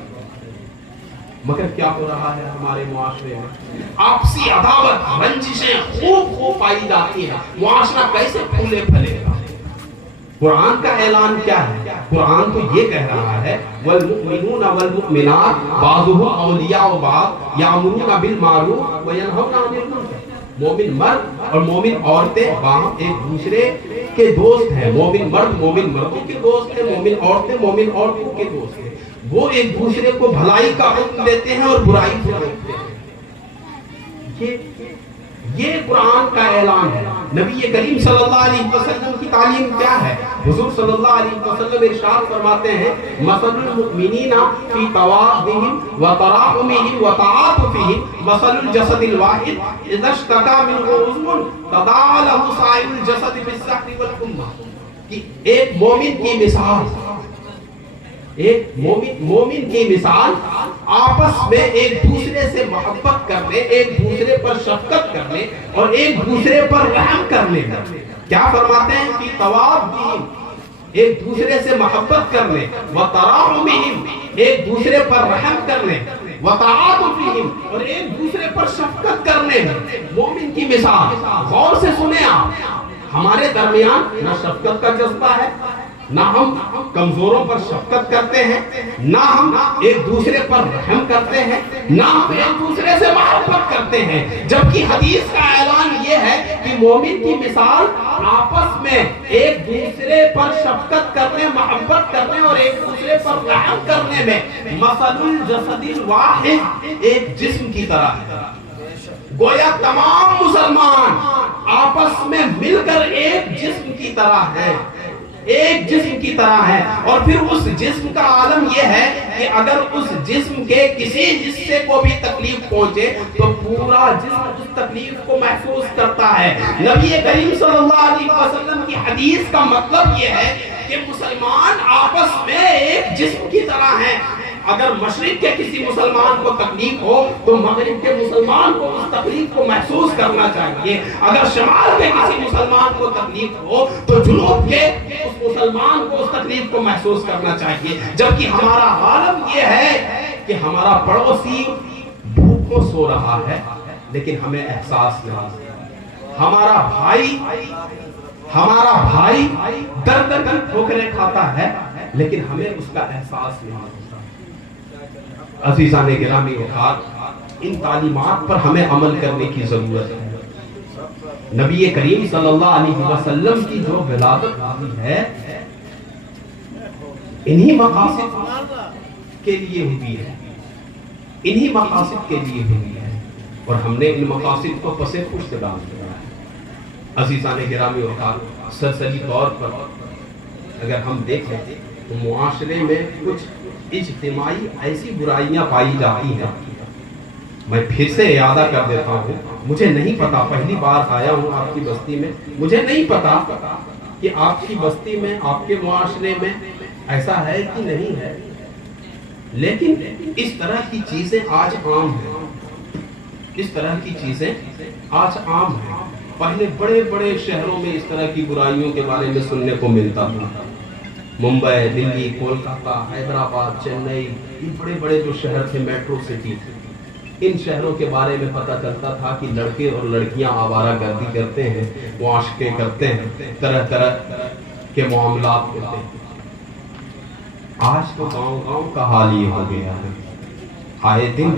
مگر کیا ہو رہا ہے ہمارے معاشرے میں؟ آپسی عداوت، رنجشیں خوب پائی جاتی ہیں. معاشرہ کیسے پھولے پھلے گا؟ قرآن کا اعلان کیا ہے؟ قرآن تو یہ کہہ رہا ہے والمؤمنون والمؤمنات بعضهم اولیاء بعض یامرون بالمعروف وینہون عن المنکر. مومن مرد اور مومن عورتیں باہم ایک دوسرے کے دوست ہیں. مومن مرد مومن مردوں کے دوست ہیں، مومن عورتیں مومن عورتوں کے دوست ہیں. وہ ایک دوسرے کو بھلائی کا حکم دیتے ہیں اور برائی سے روکتے ہیں. یہ قرآن کا اعلان ہے. نبی کریم صلی اللہ علیہ وسلم کی تعلیم کیا ہے؟ حضور صلی اللہ علیہ وسلم ارشاد فرماتے ہیں مثل المؤمنین فی توادہم وتراحمہم وتعاطفہم مثل الجسد الواحد اذا اشتکا منہ عضو تداعی لہ سائر الجسد بالسحر والحمى. ایک مومن کی مثال، ایک مومن کی مثال آپس میں ایک دوسرے سے محبت کرنے، ایک دوسرے پر شفقت کرنے اور ایک دوسرے پر رحم کرنے. کیا فرماتے ہیں؟ فی توادہم، ایک دوسرے سے محبت کرنے، وتراحمہم، ایک دوسرے پر رحم کرنے، وتعاطفہم، اور ایک دوسرے پر شفقت کرنے. مومن کی مثال غور سے سنیں آپ. ہمارے درمیان نہ شفقت کا جذبہ ہے، نہ ہم کمزوروں پر شفقت کرتے ہیں، نہ ہم ایک دوسرے پر رحم کرتے ہیں، نہ ہم ایک دوسرے سے محبت کرتے ہیں. جبکہ حدیث کا اعلان یہ ہے کہ مومن کی مثال آپس میں ایک دوسرے پر شفقت کرنے، محبت کرنے اور ایک دوسرے پر رحم کرنے میں مثل الجسد الواحد، ایک جسم کی طرح ہے. گویا تمام مسلمان آپس میں مل کر ایک جسم کی طرح ہیں، ایک جسم کی طرح ہے. اور پھر اس جسم کا عالم یہ ہے کہ اگر اس جسم کے کسی حصے کو بھی تکلیف پہنچے تو پورا جسم اس تکلیف کو محسوس کرتا ہے. نبی کریم صلی اللہ علیہ وسلم کی حدیث کا مطلب یہ ہے کہ مسلمان آپس میں ایک جسم کی طرح ہیں. اگر مشرق کے کسی مسلمان کو تکلیف ہو تو مغرب کے مسلمان کو اس تکلیف کو محسوس کرنا چاہیے. اگر شمال کے کسی مسلمان کو تکلیف ہو تو جنوب کے اس مسلمان کو اس تکلیف کو محسوس کرنا چاہیے. جبکہ ہمارا عالم یہ ہے کہ ہمارا پڑوسی بھوکوں سو رہا ہے لیکن ہمیں احساس نہیں. ہمارا بھائی در در ٹھوکریں کھاتا ہے لیکن ہمیں اس کا احساس نہیں ہوتا. عزیزان گرامی اوقات، ان تعلیمات پر ہمیں عمل کرنے کی ضرورت ہے. نبی کریم صلی اللہ علیہ وسلم کی جو ولادت ہوئی ہے انہی مقاصد کے لیے ہوئی ہے، انہی مقاصد کے لیے ہوئی ہے اور ہم نے ان مقاصد کو پس پشت ڈال دیا ہے. عزیزان گرامی اوقات، سلسلی طور پر اگر ہم دیکھیں تو معاشرے میں کچھ اجتماعی ایسی برائیاں پائی جاتی ہیں. میں پھر سے اعادہ کر دیتا ہوں، مجھے نہیں پتا، پہلی بار آیا ہوں آپ کی بستی میں، مجھے نہیں پتا کہ آپ کی بستی میں، آپ کے معاشرے میں ایسا ہے کہ نہیں ہے، لیکن اس طرح کی چیزیں آج عام ہیں. اس طرح کی چیزیں آج عام ہیں. پہلے بڑے بڑے شہروں میں اس طرح کی برائیوں کے بارے میں سننے کو ملتا تھا. ممبئی، دلی، کولکاتہ، حیدرآباد، چنئی، یہ بڑے بڑے جو شہر تھے، میٹرو سٹی، ان شہروں کے بارے میں پتہ چلتا تھا کہ لڑکے اور لڑکیاں آوارہ گردی کرتے ہیں، معاشقے کرتے ہیں، طرح طرح کے معاملات ہوتے ہیں. آج تو گاؤں گاؤں کا حال یہ ہو گیا ہے. آئے دن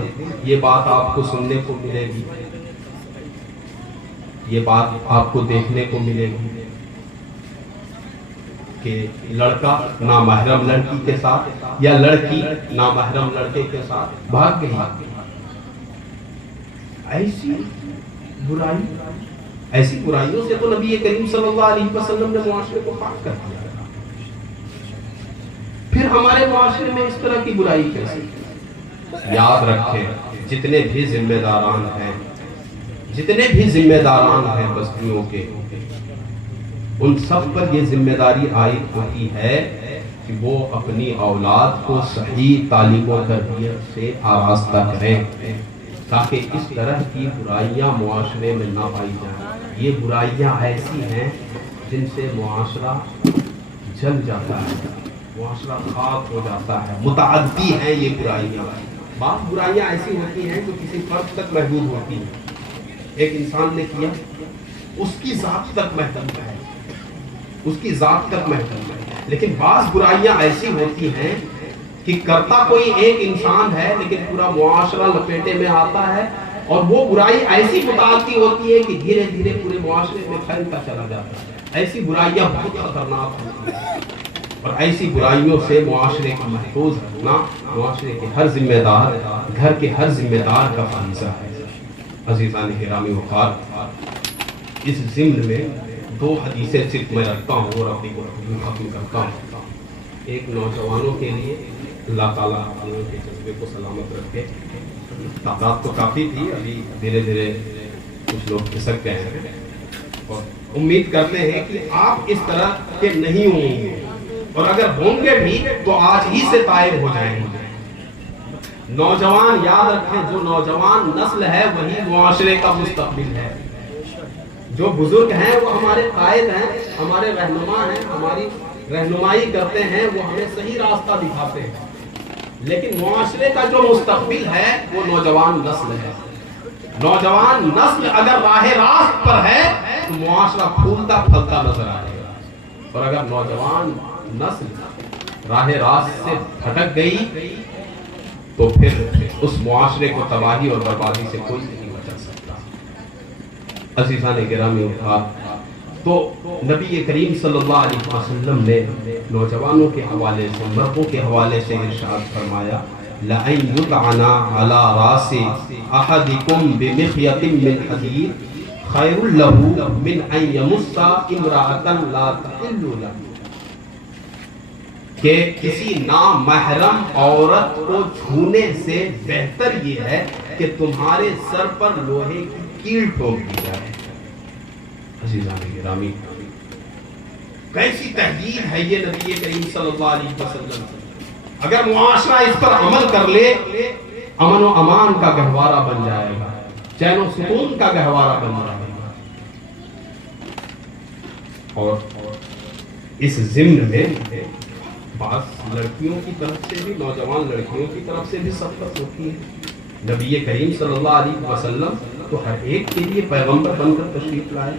یہ بات آپ کو سننے کو ملے گی، یہ بات آپ کو دیکھنے کو ملے گی کہ لڑکا نامحرم لڑکی کے ساتھ یا لڑکی نامحرم لڑکے کے ساتھ بھاگ گئی. ایسی برائیوں سے تو نبی کریم صلی اللہ علیہ وسلم نے معاشرے کو پاک کر دیا. پھر ہمارے معاشرے میں اس طرح کی برائی کیسی؟ یاد رکھیں، جتنے بھی ذمہ داران ہیں بستیوں کے، ان سب پر یہ ذمہ داری عائد ہوتی ہے کہ وہ اپنی اولاد کو صحیح تعلیم و تربیت سے آراستہ کریں تاکہ اس طرح کی برائیاں معاشرے میں نہ پائی جائیں. یہ برائیاں ایسی ہیں جن سے معاشرہ جل جاتا ہے، معاشرہ خاک ہو جاتا ہے. متعدی ہیں یہ برائیاں. بعض برائیاں ایسی ہوتی ہیں جو کسی فرد تک محدود ہوتی ہیں، ایک انسان نے کیا اس کی ذات تک محدود ہے، اس کی ذات تک محدود ہے، لیکن بعض برائیاں ایسی ہوتی ہیں کہ کرتا کوئی ایک انسان ہے لیکن پورا معاشرہ لپیٹے میں آتا ہے، اور وہ برائی ایسی متعدی ہوتی ہے کہ دھیرے دھیرے پورے معاشرے میں پھیلتا چلا جاتا ہے۔ ایسی برائیاں بہت خطرناک ہوتی ہیں، اور ایسی برائیوں سے معاشرے کو محفوظ رکھنا معاشرے کے ہر ذمہ دار، گھر کے ہر ذمہ دار کا فریضہ ہے۔ عزیزان گرامی وقار، اس ضمن میں دو حدیثیں صرف میں رکھتا ہوں اور اپنی گفتگو ختم کرتا ہوں۔ ایک نوجوانوں کے لیے، اللہ تعالیٰ ان کے جذبے کو سلامت رکھے۔ تعداد تو کافی تھی، ابھی دھیرے دھیرے کچھ لوگ کھسک گئے ہیں، اور امید کرتے ہیں کہ آپ اس طرح کے نہیں ہوں گے، اور اگر ہوں گے بھی تو آج ہی سے طائب ہو جائیں گے۔ نوجوان یاد رکھیں، جو نوجوان نسل ہے وہی معاشرے کا مستقبل ہے۔ جو بزرگ ہیں وہ ہمارے قائد ہیں، ہمارے رہنما ہیں، ہماری رہنمائی کرتے ہیں، وہ ہمیں صحیح راستہ دکھاتے ہیں، لیکن معاشرے کا جو مستقبل ہے وہ نوجوان نسل ہے۔ نوجوان نسل اگر راہ راست پر ہے تو معاشرہ پھولتا پھلتا نظر آئے گا، اور اگر نوجوان نسل راہ راست سے بھٹک گئی تو پھر اس معاشرے کو تباہی اور بربادی سے کوئی نہیں بچا سکتا۔ عزیزان گرامی، تو نبی کریم صلی اللہ علیہ وسلم نے نوجوانوں کے حوالے سے، مردوں کے حوالے سے ارشاد فرمایا، لَأَن يُطْعَنَ عَلَى رَاسِ أَحَدِكُمْ بِمِخْيَطٍ مِّنْ حَدِيدٍ خَيْرٌ لَهُ مِنْ أَن يَمُسَّ امْرَأَةً لَا تَحِلُّ لَهُ، کہ کسی نامحرم عورت کو چھونے سے بہتر یہ ہے کہ تمہارے سر پر لوہے کی کیل ٹھوک دی جائے۔ عزیزان گرامی، کیسی تحریر ہے یہ نبی کریم صلی اللہ علیہ وسلم۔ اگر معاشرہ اس پر عمل کر لے، امن و امان کا گہوارہ بن جائے گا، چین و سکون کا گہوارہ بن جائے گا۔ اور اس ضمن میں بعض لڑکیوں کی طرف سے بھی، نوجوان لڑکیوں کی طرف سے بھی سخت ہوتی ہے۔ نبی کریم صلی اللہ علیہ وسلم تو ہر ایک کے لیے پیغمبر بن کر تشریف لائے،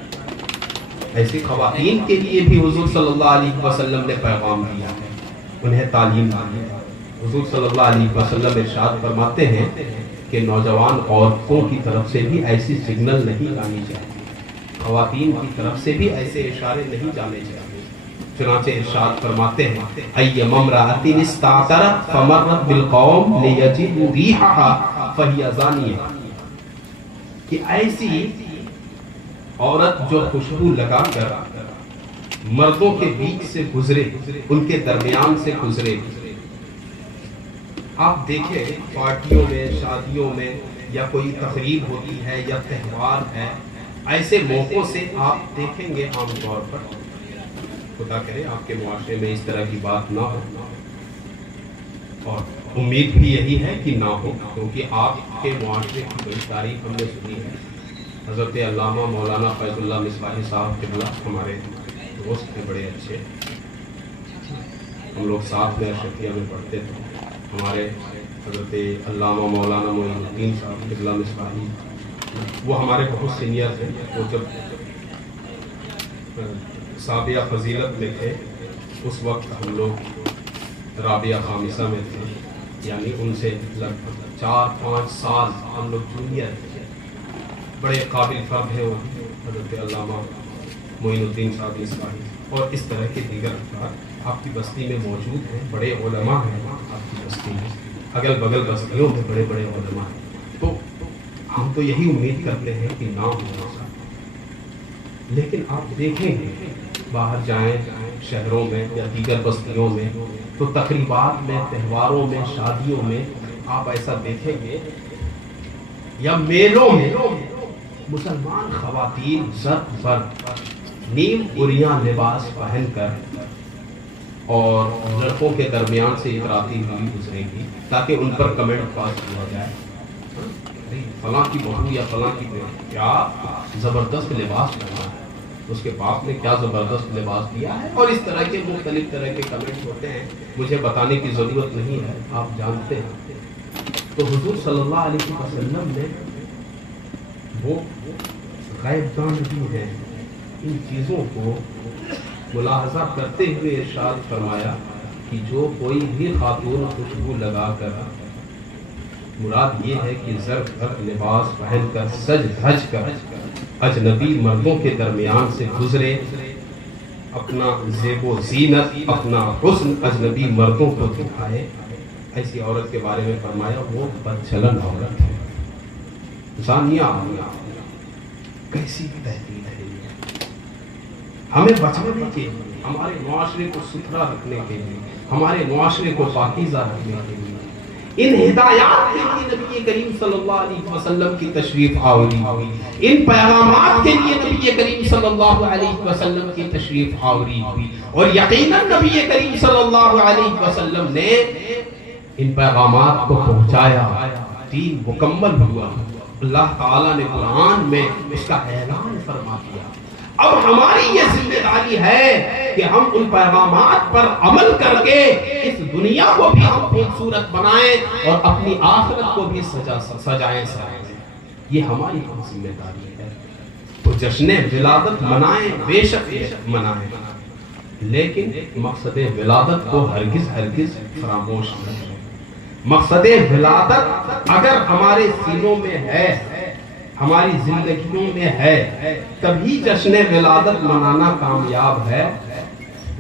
ایسی خواتین کے لیے بھی حضور صلی اللہ علیہ وسلم نے پیغام دیا ہے، انہیں تعلیم دی ہے۔ حضور صلی اللہ علیہ وسلم ارشاد فرماتے ہیں کہ نوجوان عورتوں کی طرف سے بھی ایسی سگنل نہیں جانی چاہیے، خواتین کی طرف سے بھی ایسے اشارے نہیں جانے چاہیے۔ چنانچہ ارشاد فرماتے ہیں، اَيَّمَ امْرَأَةٍ اسْتَعْطَرَتْ فَمَرَّتْ بِالْقَوْمِ لِيَجِدُوا رِيحَهَا فَهِيَ زَانِيَةٌ، کہ ایسی عورت جو خوشبو لگا کر مردوں کے بیچ سے گزرے، ان کے درمیان سے گزرے۔ آپ دیکھیں پارٹیوں میں، شادیوں میں، یا کوئی تقریب ہوتی ہے یا تہوار ہے، ایسے موقعوں سے آپ دیکھیں گے عام طور پر، خدا کرے آپ کے معاشرے میں اس طرح کی بات نہ ہو، اور امید بھی یہی ہے کہ نہ ہو، کیونکہ آپ کے معاشرے کی بڑی تعریف ہم نے سنی ہے۔ حضرت علامہ مولانا فیض اللہ مصباحی صاحب قبلہ ہمارے دوست تھے، بڑے اچھے، ہم لوگ ساتھ میں اشرفیہ میں پڑھتے تھے۔ ہمارے حضرت علامہ مولانا معین الدین صاحب قبلہ مصباحی، وہ ہمارے بہت سینئر تھے۔ وہ جب سابعہ فضیلت میں تھے اس وقت ہم لوگ رابعہ خامسہ میں تھے، یعنی ان سے لگ بھگ 4-5 سال ہم لوگ جونیئر تھے۔ بڑے قابل فرد ہیں وہ حضرت علامہ معین الدین صاحب مصباحی، اور اس طرح کے دیگر افراد آپ کی بستی میں موجود ہیں، بڑے علماء ہیں آپ کی بستی میں، اگل بغل بستیوں میں بڑے بڑے علماء ہیں۔ تو ہم تو یہی امید کرتے ہیں کہ نہ ہونا چاہیے، لیکن آپ دیکھیں گے باہر جائیں شہروں میں یا دیگر بستیوں میں، تو تقریبات میں، تہواروں میں، شادیوں میں آپ ایسا دیکھیں گے، یا میلوں میں مسلمان خواتین زرد پر نیم عریاں لباس پہن کر اور لڑکوں کے درمیان سے اتراتی ہوئی گزرے گی، تاکہ ان پر کمنٹ پاس کیا جائے، فلاں کی بہو یا فلاں کی بیٹی کیا زبردست لباس پہنا ہے، اس کے باپ نے کیا زبردست لباس دیا ہے، اور اس طرح کے مختلف طرح کے کمنٹ ہوتے ہیں، مجھے بتانے کی ضرورت نہیں ہے، آپ جانتے ہیں۔ تو حضور صلی اللہ علیہ وسلم نے وہ غیب دان بھی ہیں، ان چیزوں کو ملاحظہ کرتے ہوئے ارشاد فرمایا کہ جو کوئی بھی خاتون خوشبو لگا کر، مراد یہ ہے کہ زرد لباس پہن کر سج دھج کر اجنبی مردوں کے درمیان سے گزرے، اپنا زیب و زینت، اپنا حسن اجنبی مردوں کو دکھائے، ایسی عورت کے بارے میں فرمایا وہ بدچلن عورت ہے، زانیہ عورت۔ کیسی تحریر ہے یہ! ہمیں بچانے کے لیے، ہمارے معاشرے کو ستھرا رکھنے کے لیے، ہمارے معاشرے کو پاکیزہ رکھنے کے لیے، ان ہدایات کے لیے نبی کریم صلی اللہ علیہ وسلم کی تشریف آوری ہوئی، ان پیغامات کے لیے نبی کریم صلی اللہ علیہ وسلم کی تشریف آوری ہوئی، اور یقیناً نبی کریم صلی اللہ علیہ وسلم نے ان پیغامات کو پہنچایا، دین مکمل ہوا۔ اللہ تعالیٰ نے قرآن میں اس کا اعلان فرما دیا۔ اب ہماری یہ ذمہ داری ہے کہ ہم ان پیغامات پر عمل کر کے اس دنیا کو بھی ہم خوبصورت بنائیں اور اپنی آخرت کو بھی سجائیں۔ یہ ہماری ذمہ داری ہے۔ تو جشن ولادت منائیں، بے شک منائیں، لیکن مقصد ولادت کو ہرگز فراموش نہ کریں۔ مقصد ولادت اگر ہمارے سینوں میں ہے، ہماری زندگیوں میں ہے، تبھی جشن ولادت منانا کامیاب ہے،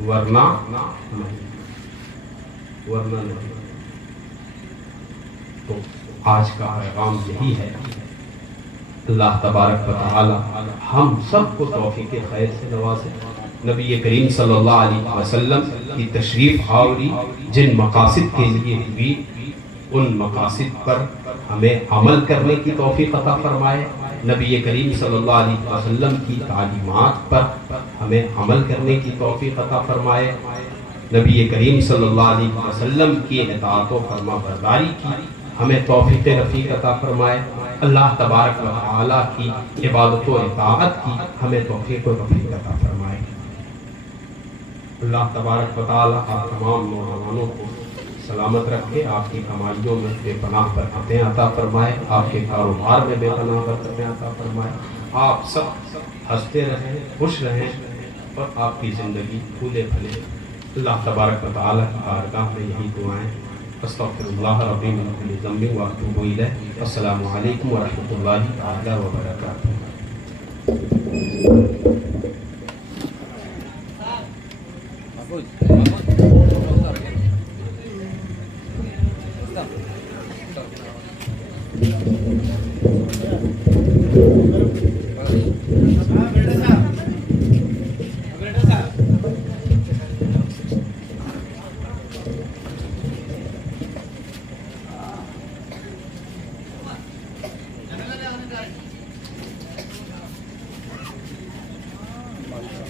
ورنہ نہیں۔ تو آج کا پیغام یہی ہے، اللہ تبارک و تعالی ہم سب کو توفیق خیر سے نوازے۔ نبی کریم صلی اللہ علیہ وسلم کی تشریف آوری جن مقاصد کے لیے ہوئی، ان مقاصد پر ہمیں عمل کرنے کی توفیق عطا فرمائے۔ نبی کریم صلی اللہ علیہ وسلم کی تعلیمات پر ہمیں عمل کرنے کی توفیق عطا فرمائے۔ نبی کریم صلی اللہ علیہ وسلم کی اطاعت و فرما برداری کی ہمیں توفیق رفیق عطا فرمائے۔ اللہ تبارک و تعالی کی عبادت و اطاعت کی ہمیں توفیق و رفیق عطا فرمائے۔ اللہ تبارک و تعالی آپ تمام نوجوانوں کو سلامت رکھے، آپ کی کمائیوں میں بے پناہ برکتیں عطا فرمائے، آپ کے کاروبار میں بے پناہ برکتیں عطا فرمائے، آپ سب ہنستے رہیں، خوش رہیں، اور آپ کی زندگی پھولے پھلے۔ اللہ تبارک و تعالی کی بارگاہ میں یہی دعائیں۔ استغفر اللہ ربی من کل ذنب واتوب الیہ۔ السلام علیکم ورحمۃ اللہ تعالی وبرکاتہ۔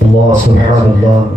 اللہ سبحان اللہ